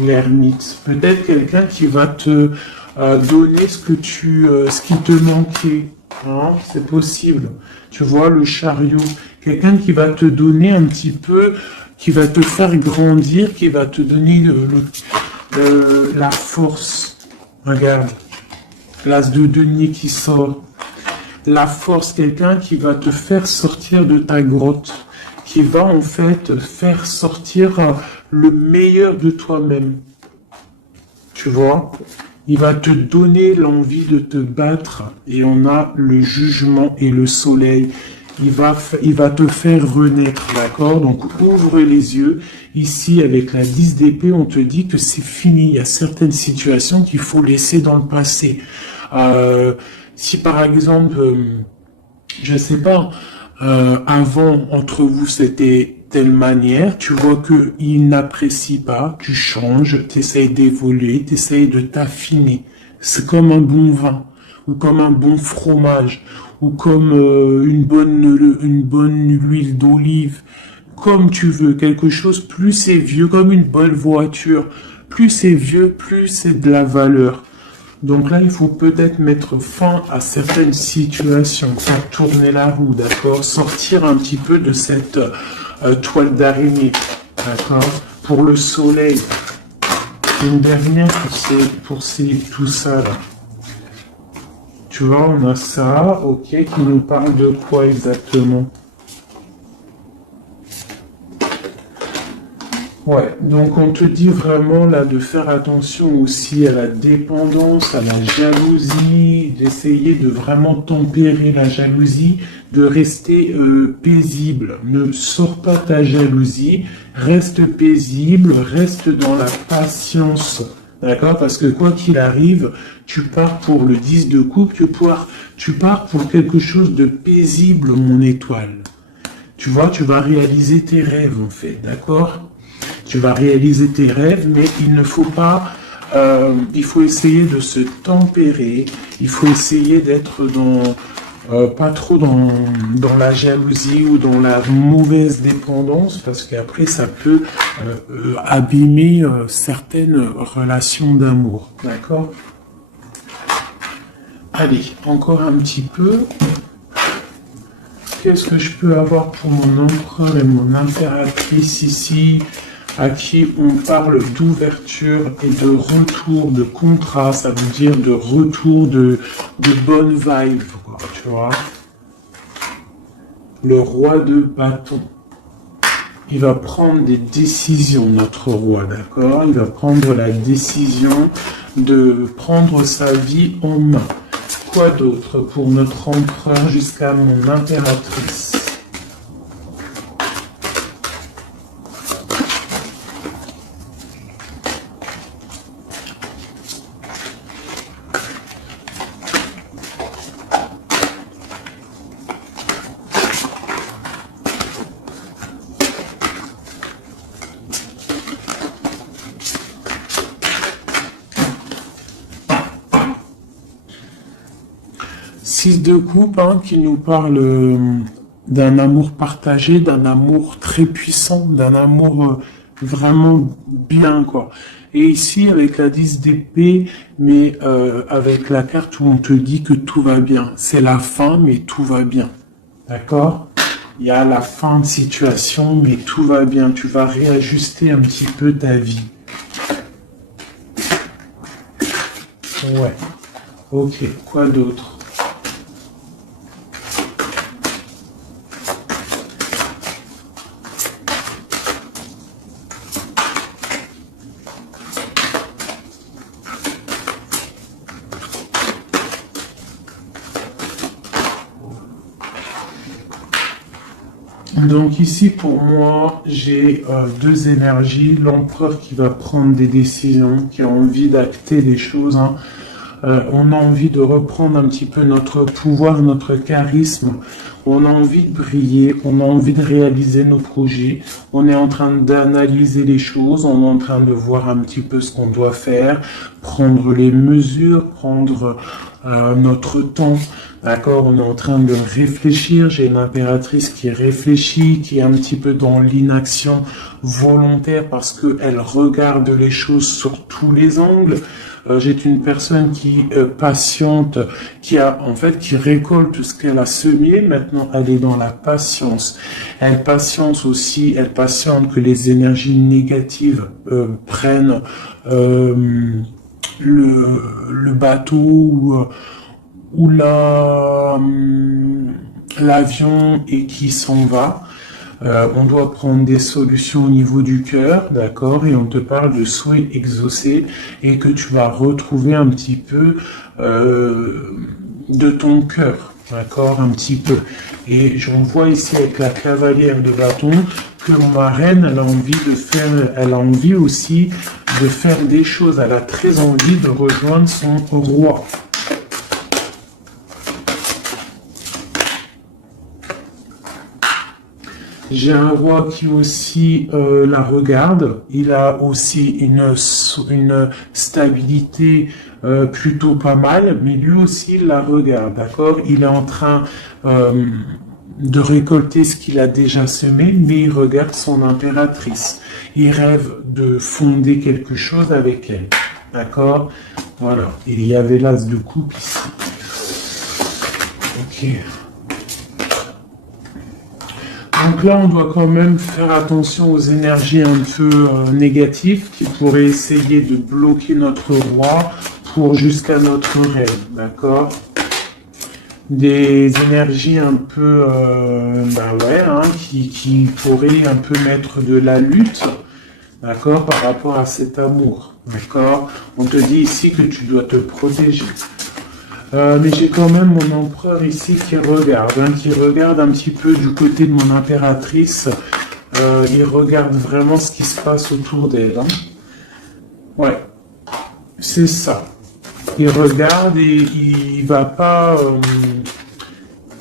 L'ermite. Peut-être quelqu'un qui va te donner ce qui te manquait. Hein, c'est possible. Tu vois, le chariot. Quelqu'un qui va te donner un petit peu, qui va te faire grandir, qui va te donner la force. Regarde, l'as de denier qui sort. La force, quelqu'un qui va te faire sortir de ta grotte, qui va en fait faire sortir le meilleur de toi-même. Tu vois? Il va te donner l'envie de te battre et on a le jugement et le soleil. Il va te faire renaître, d'accord? Donc ouvre les yeux. Ici, avec la 10 d'épée, on te dit que c'est fini. Il y a certaines situations qu'il faut laisser dans le passé. Si par exemple, je sais pas, avant, entre vous, c'était telle manière, tu vois que il n'apprécie pas, tu changes, tu essayes d'évoluer, tu essayes de t'affiner. C'est comme un bon vin, ou comme un bon fromage, ou comme une bonne huile d'olive, comme tu veux, quelque chose, plus c'est vieux, comme une bonne voiture, plus c'est vieux, plus c'est de la valeur. Donc là, il faut peut-être mettre fin à certaines situations, faire tourner la roue, d'accord? Sortir un petit peu de cette toile d'araignée, d'accord? Pour le soleil. Une dernière pour tout ça là. Tu vois, on a ça, ok, qui nous parle de quoi exactement? Ouais, donc on te dit vraiment là de faire attention aussi à la dépendance, à la jalousie, d'essayer de vraiment tempérer la jalousie, de rester paisible. Ne sors pas ta jalousie, reste paisible, reste dans la patience. D'accord? Parce que quoi qu'il arrive, tu pars pour le 10 de coupe, tu pars pour quelque chose de paisible, mon étoile. Tu vois, tu vas réaliser tes rêves en fait, d'accord? Tu vas réaliser tes rêves, mais il ne faut pas, il faut essayer de se tempérer, il faut essayer d'être pas trop dans la jalousie ou dans la mauvaise dépendance, parce qu'après ça peut abîmer certaines relations d'amour, d'accord? Allez, encore un petit peu. Qu'est-ce que je peux avoir pour mon empereur et mon impératrice ici, à qui on parle d'ouverture et de retour de contrat, ça veut dire de retour de bonne vibe, quoi, tu vois. Le roi de bâton. il va prendre des décisions, notre roi, d'accord? Il va prendre la décision de prendre sa vie en main. Quoi d'autre pour notre empereur jusqu'à mon impératrice? Six de coupe, hein, qui nous parle d'un amour partagé, d'un amour très puissant, d'un amour vraiment bien, quoi. Et ici, avec la 10 d'épée, mais avec la carte où on te dit que tout va bien. C'est la fin, mais tout va bien. D'accord? Il y a la fin de situation, mais tout va bien. Tu vas réajuster un petit peu ta vie. Ouais. Ok, quoi d'autre? Donc ici, pour moi, j'ai deux énergies. L'empereur qui va prendre des décisions, qui a envie d'acter des choses, hein. On a envie de reprendre un petit peu notre pouvoir, notre charisme. On a envie de briller, on a envie de réaliser nos projets. On est en train d'analyser les choses, on est en train de voir un petit peu ce qu'on doit faire, prendre les mesures, prendre notre temps. D'accord, on est en train de réfléchir. J'ai une impératrice qui réfléchit, qui est un petit peu dans l'inaction volontaire parce qu'elle regarde les choses sur tous les angles. J'ai une personne qui patiente, qui récolte ce qu'elle a semé. Maintenant, elle est dans la patience. Elle patiente aussi, elle patiente que les énergies négatives prennent le bateau ou l'avion et qui s'en va. On doit prendre des solutions au niveau du cœur, d'accord, et on te parle de souhaits exaucés et que tu vas retrouver un petit peu de ton cœur, d'accord, un petit peu. Et j'en vois ici avec la cavalière de bâton que ma reine, elle a envie aussi de faire des choses. Elle a très envie de rejoindre son roi. J'ai un roi qui aussi la regarde. Il a aussi une stabilité plutôt pas mal, mais lui aussi il la regarde, d'accord? Il est en train de récolter ce qu'il a déjà semé, mais il regarde son impératrice. Il rêve de fonder quelque chose avec elle, d'accord? Voilà. Il y avait l'as de coupe ici. Ok. Donc là, on doit quand même faire attention aux énergies un peu négatives qui pourraient essayer de bloquer notre roi pour jusqu'à notre rêve, d'accord? Des énergies un peu, qui pourraient un peu mettre de la lutte, d'accord, par rapport à cet amour, d'accord? On te dit ici que tu dois te protéger. Mais j'ai quand même mon empereur ici qui regarde un petit peu du côté de mon impératrice. Il regarde vraiment ce qui se passe autour d'elle. Hein. Ouais, c'est ça. Il regarde et il va pas...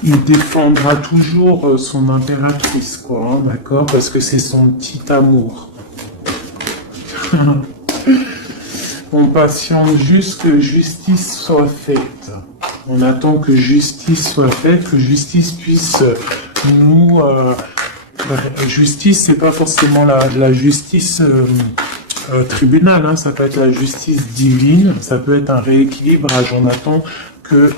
il défendra toujours son impératrice, quoi, hein, d'accord? Parce que c'est son petit amour. On patiente juste que justice soit faite. On attend que justice soit faite, que justice puisse nous... justice, c'est pas forcément la justice tribunal, hein, ça peut être la justice divine, ça peut être un rééquilibrage. On attend que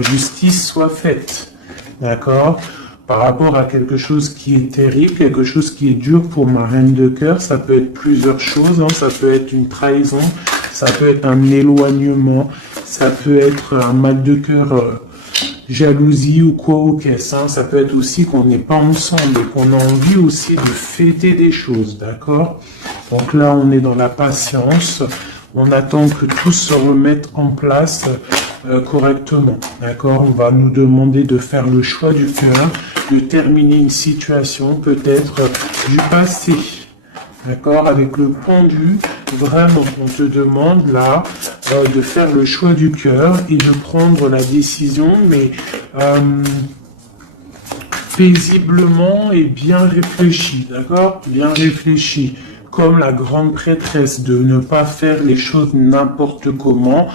justice soit faite, d'accord? Par rapport à quelque chose qui est terrible, quelque chose qui est dur pour ma reine de cœur, ça peut être plusieurs choses, hein, ça peut être une trahison, ça peut être un éloignement, ça peut être un mal de cœur jalousie ou quoi aux caisses. Hein. Ça peut être aussi qu'on n'est pas ensemble et qu'on a envie aussi de fêter des choses, d'accord? Donc là, on est dans la patience. On attend que tout se remette en place correctement, d'accord? On va nous demander de faire le choix du cœur, de terminer une situation peut-être du passé. D'accord, avec le pendu, vraiment, on te demande là de faire le choix du cœur et de prendre la décision, mais paisiblement et bien réfléchi, d'accord? Bien réfléchi, comme la grande prêtresse, de ne pas faire les choses n'importe comment,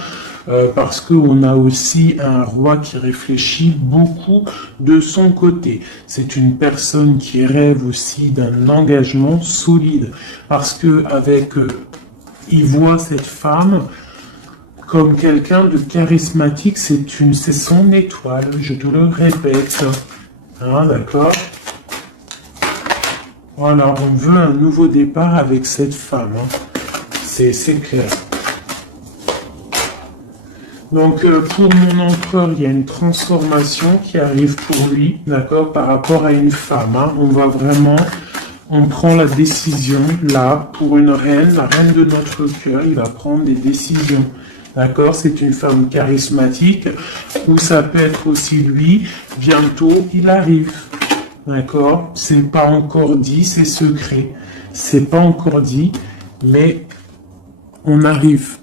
parce qu'on a aussi un roi qui réfléchit beaucoup de son côté. C'est une personne qui rêve aussi d'un engagement solide, parce que il voit cette femme comme quelqu'un de charismatique, c'est son étoile, je te le répète. Hein, d'accord? Voilà, on veut un nouveau départ avec cette femme, hein. C'est clair. Donc, pour mon empereur, il y a une transformation qui arrive pour lui, d'accord, par rapport à une femme. Hein. On prend la décision, là, pour une reine, la reine de notre cœur, il va prendre des décisions, d'accord. C'est une femme charismatique, ou ça peut être aussi lui, bientôt, il arrive, d'accord. C'est pas encore dit, c'est secret. C'est pas encore dit, mais on arrive.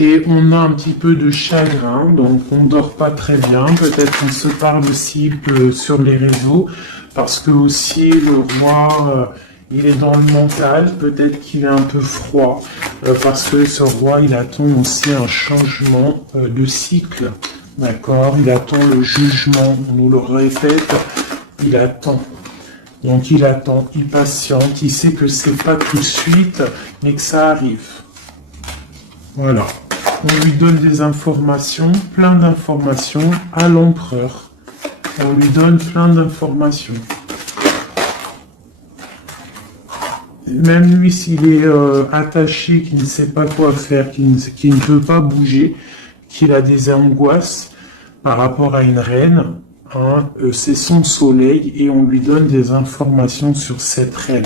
Et on a un petit peu de chagrin, donc on dort pas très bien. Peut-être qu'on se parle aussi sur les réseaux, parce que aussi le roi, il est dans le mental. Peut-être qu'il est un peu froid, parce que ce roi, il attend aussi un changement de cycle. D'accord? Il attend le jugement. On nous le répète, il attend. Donc il attend, il patiente, il sait que c'est pas tout de suite, mais que ça arrive. Voilà. On lui donne des informations, plein d'informations à l'empereur. On lui donne plein d'informations. Même lui, s'il est attaché, qu'il ne sait pas quoi faire, qu'il ne peut pas bouger, qu'il a des angoisses par rapport à une reine, hein, c'est son soleil et on lui donne des informations sur cette reine.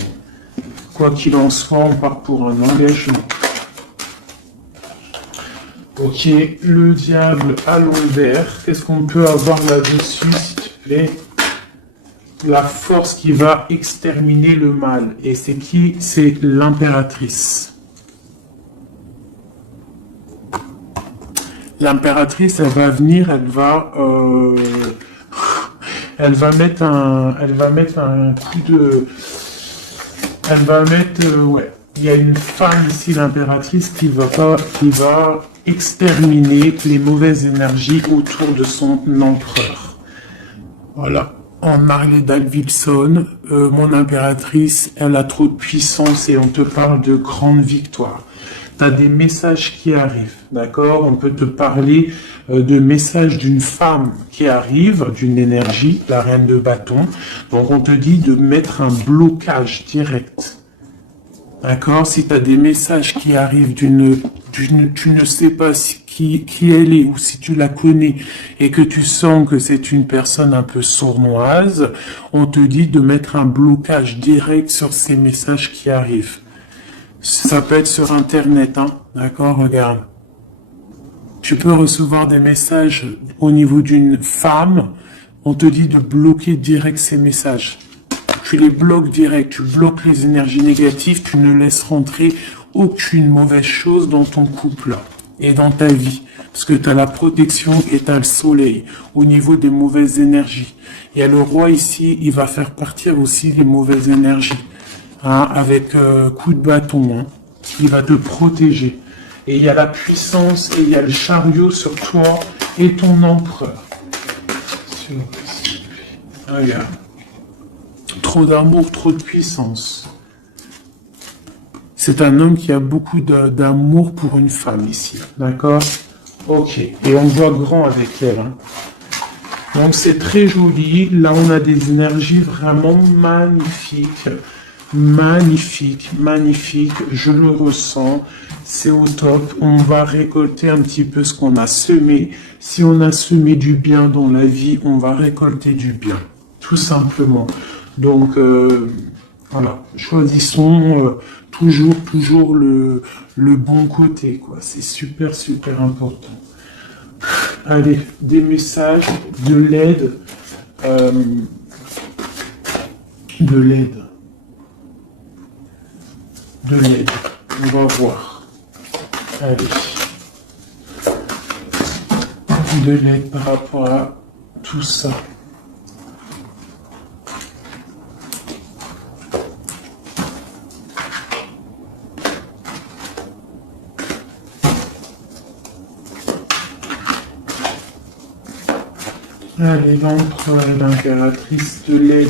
Quoi qu'il en soit, on part pour un engagement. Ok, le diable à l'envers. Qu'est-ce qu'on peut avoir là-dessus, s'il te plaît? La force qui va exterminer le mal. Et c'est qui? C'est l'impératrice. L'impératrice, elle va venir, elle va mettre un coup de... ouais. Il y a une femme ici, l'impératrice, qui va exterminer les mauvaises énergies autour de son empereur. Voilà. En Marley Davidson, mon impératrice, elle a trop de puissance et on te parle de grandes victoires. Tu as des messages qui arrivent, d'accord? On peut te parler de messages d'une femme qui arrive, d'une énergie, la reine de bâton. Donc on te dit de mettre un blocage direct. D'accord? Si tu as des messages qui arrivent tu ne sais pas qui elle est ou si tu la connais et que tu sens que c'est une personne un peu sournoise, on te dit de mettre un blocage direct sur ces messages qui arrivent. Ça peut être sur Internet, hein? D'accord? Regarde. Tu peux recevoir des messages au niveau d'une femme, on te dit de bloquer direct ces messages. Tu les bloques direct, tu bloques les énergies négatives, tu ne laisses rentrer aucune mauvaise chose dans ton couple et dans ta vie. Parce que tu as la protection et tu as le soleil au niveau des mauvaises énergies. Il y a le roi ici, il va faire partir aussi les mauvaises énergies. Hein, avec coup de bâton. Hein. Il va te protéger. Et il y a la puissance et il y a le chariot sur toi et ton empereur. Regarde. Trop d'amour, trop de puissance. C'est un homme qui a beaucoup d'amour pour une femme ici. D'accord? Ok. Et on voit grand avec elle. Hein. Donc c'est très joli. Là, on a des énergies vraiment magnifiques. Magnifique, magnifique, je le ressens, c'est au top. On va récolter un petit peu ce qu'on a semé. Si on a semé du bien dans la vie, on va récolter du bien, tout simplement. Donc, voilà, choisissons toujours le bon côté, quoi. C'est super, super important. Allez, des messages, de l'aide, euh, de l'aide. De l'aide. On va voir. Allez. De l'aide par rapport à tout ça. Allez, l'empereur et l'impératrice de l'aide.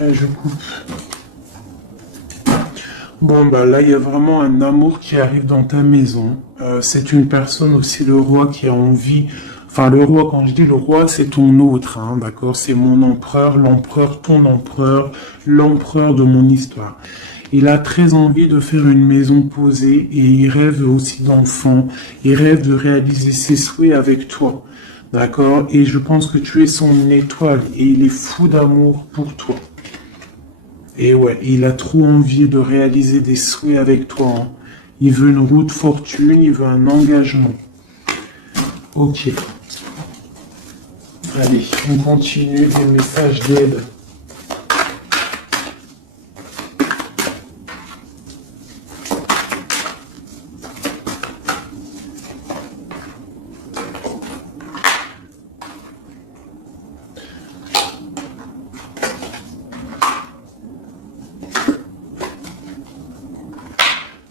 Allez, je coupe. Bon, bah là, il y a vraiment un amour qui arrive dans ta maison. C'est une personne aussi, le roi, qui a envie... Enfin, le roi, quand je dis le roi, c'est ton autre, hein, d'accord? C'est mon empereur, l'empereur, ton empereur, l'empereur de mon histoire. Il a très envie de faire une maison posée et il rêve aussi d'enfants. Il rêve de réaliser ses souhaits avec toi, d'accord? Et je pense que tu es son étoile et il est fou d'amour pour toi. Et ouais, il a trop envie de réaliser des souhaits avec toi, hein. Il veut une route fortune, il veut un engagement. Ok. Allez, on continue les messages d'aide.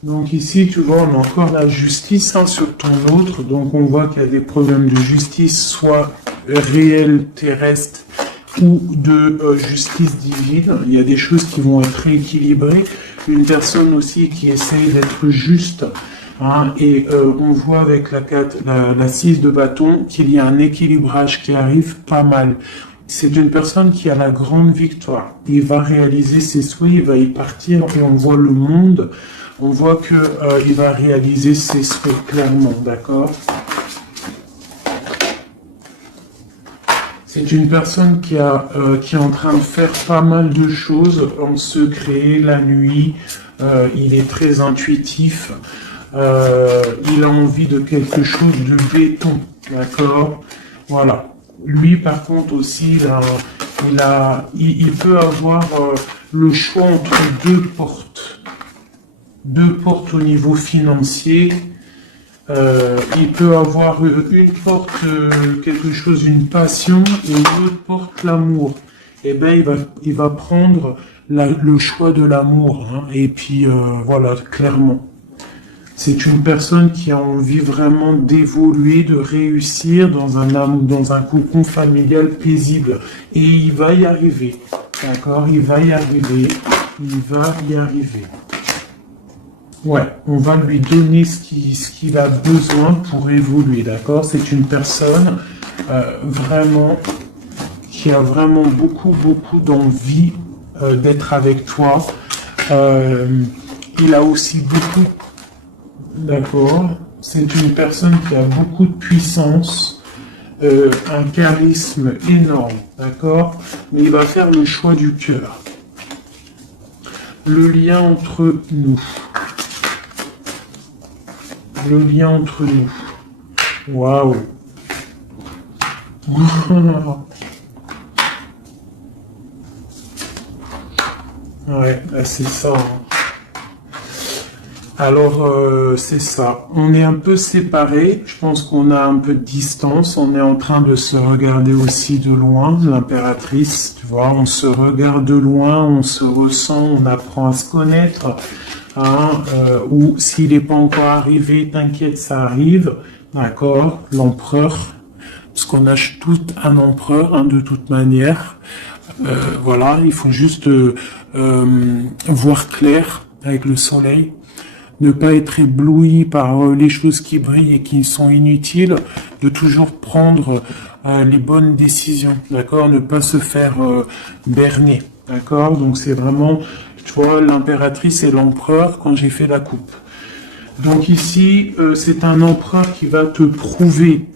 Donc ici, tu vois, on a encore la justice, hein, sur ton autre. Donc on voit qu'il y a des problèmes de justice, soit réels, terrestres, ou de justice divine. Il y a des choses qui vont être rééquilibrées. Une personne aussi qui essaye d'être juste. Hein, et on voit avec la 6 de bâton qu'il y a un équilibrage qui arrive pas mal. C'est une personne qui a la grande victoire. Il va réaliser ses souhaits, il va y partir et on voit le monde. On voit que il va réaliser ses souhaits clairement, d'accord? C'est une personne qui est en train de faire pas mal de choses en secret, la nuit. Il est très intuitif. Il a envie de quelque chose de béton, d'accord? Voilà. Lui, par contre, aussi, il peut avoir le choix entre deux portes. Deux portes au niveau financier. Il peut avoir une porte, quelque chose, une passion, et une autre porte, l'amour. Eh ben, il va prendre le choix de l'amour, hein, et puis voilà, clairement. C'est une personne qui a envie vraiment d'évoluer, de réussir dans un cocon familial paisible. Et il va y arriver. D'accord? Il va y arriver. Il va y arriver. Ouais, on va lui donner ce qu'il a besoin pour évoluer, d'accord? C'est une personne vraiment qui a vraiment beaucoup d'envie d'être avec toi. Il a aussi beaucoup, d'accord? C'est une personne qui a beaucoup de puissance, un charisme énorme, d'accord? Mais il va faire le choix du cœur. Le lien entre nous. Le lien entre nous. Waouh. Ouais, c'est ça, hein. Alors, c'est ça. On est un peu séparés. Je pense qu'on a un peu de distance. On est en train de se regarder aussi de loin. L'impératrice, tu vois, on se regarde de loin, on se ressent, on apprend à se connaître. hein, ou s'il n'est pas encore arrivé, t'inquiète, ça arrive, d'accord, l'empereur, parce qu'on a tout un empereur, hein, de toute manière, voilà, il faut juste voir clair avec le soleil, ne pas être ébloui par les choses qui brillent et qui sont inutiles, de toujours prendre les bonnes décisions, d'accord, ne pas se faire berner, d'accord, donc c'est vraiment, tu vois, l'impératrice et l'empereur quand j'ai fait la coupe. Donc ici, c'est un empereur qui va te prouver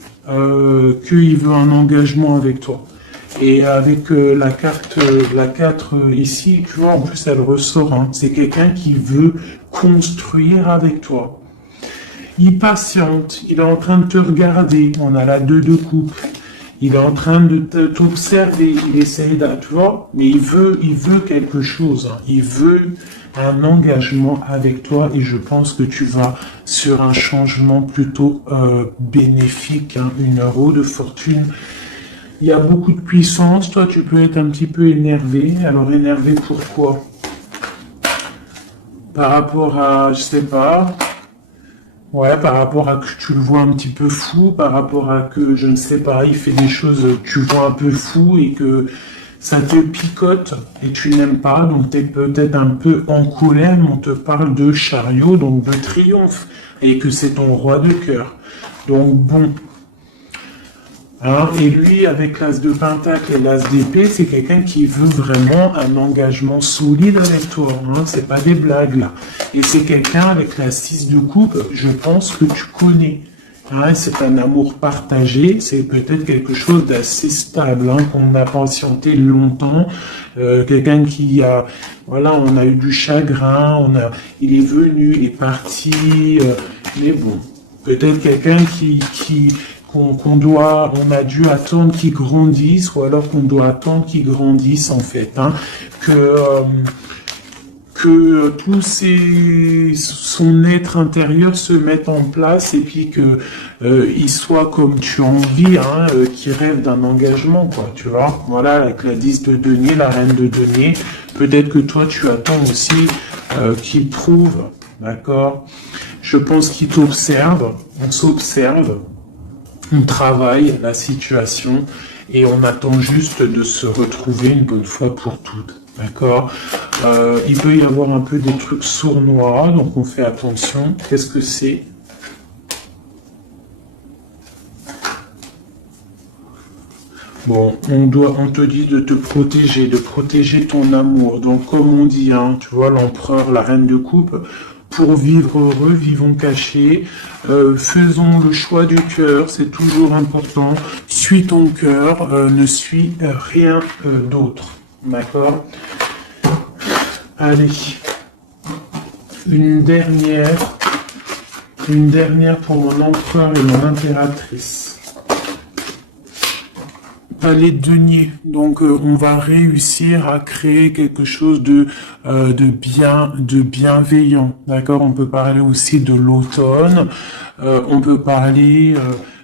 qu'il veut un engagement avec toi. Et avec la 4 ici, tu vois, en plus elle ressort, hein, c'est quelqu'un qui veut construire avec toi. Il patiente, il est en train de te regarder, on a la 2 de coupe. Il est en train de t'observer, il essaie de, tu vois, mais il veut quelque chose, hein. Il veut un engagement avec toi et je pense que tu vas sur un changement plutôt bénéfique, hein, une roue de fortune. Il y a beaucoup de puissance, toi tu peux être un petit peu énervé. Alors énervé pourquoi? Par rapport à, je sais pas, ouais, par rapport à que tu le vois un petit peu fou, par rapport à que, je ne sais pas, il fait des choses que tu vois un peu fou et que ça te picote et tu n'aimes pas, donc tu es peut-être un peu en colère, mais on te parle de chariot, donc de triomphe, et que c'est ton roi de cœur. Donc bon. Hein, et lui, avec l'as de pentacle et l'as d'épée, c'est quelqu'un qui veut vraiment un engagement solide avec toi. Hein, c'est pas des blagues là. Et c'est quelqu'un avec la 6 de coupe, je pense que tu connais. Hein, c'est un amour partagé, c'est peut-être quelque chose d'assez stable, hein, qu'on a patienté longtemps. Quelqu'un qui a, voilà, on a eu du chagrin, il est venu, il est parti, mais bon, peut-être quelqu'un on a dû attendre qu'il grandisse, ou alors qu'on doit attendre qu'il grandisse en fait, hein, que son être intérieur se mette en place et puis que il soit comme tu as envie, hein, qu'il rêve d'un engagement, quoi, tu vois. Voilà, avec la 10 de denier, la reine de denier, peut-être que toi tu attends aussi qu'il prouve, d'accord. Je pense qu'il t'observe, on s'observe. On travaille la situation et on attend juste de se retrouver une bonne fois pour toutes. D'accord. Il peut y avoir un peu des trucs sournois, donc on fait attention. Qu'est-ce que c'est? Bon, on te dit de te protéger, de protéger ton amour. Donc comme on dit, hein, tu vois, l'empereur, la reine de coupe, pour vivre heureux, vivons cachés, faisons le choix du cœur, c'est toujours important. Suis ton cœur, ne suis rien d'autre. D'accord? Allez, une dernière pour mon empereur et mon impératrice. Palais de denier. Donc on va réussir à créer quelque chose de bienveillant. D'accord? On peut parler aussi de l'automne. On peut parler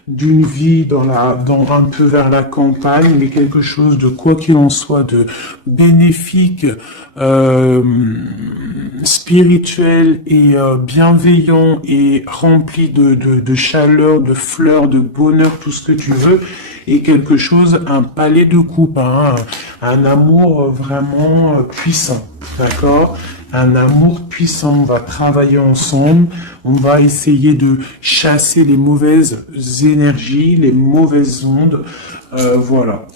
d'une vie dans un peu vers la campagne, mais quelque chose de quoi qu'il en soit de bénéfique, spirituel et bienveillant et rempli de chaleur, de fleurs, de bonheur, tout ce que tu veux. Et quelque chose, un palais de coupe, hein, un amour vraiment puissant, d'accord? Un amour puissant, on va travailler ensemble, on va essayer de chasser les mauvaises énergies, les mauvaises ondes, voilà.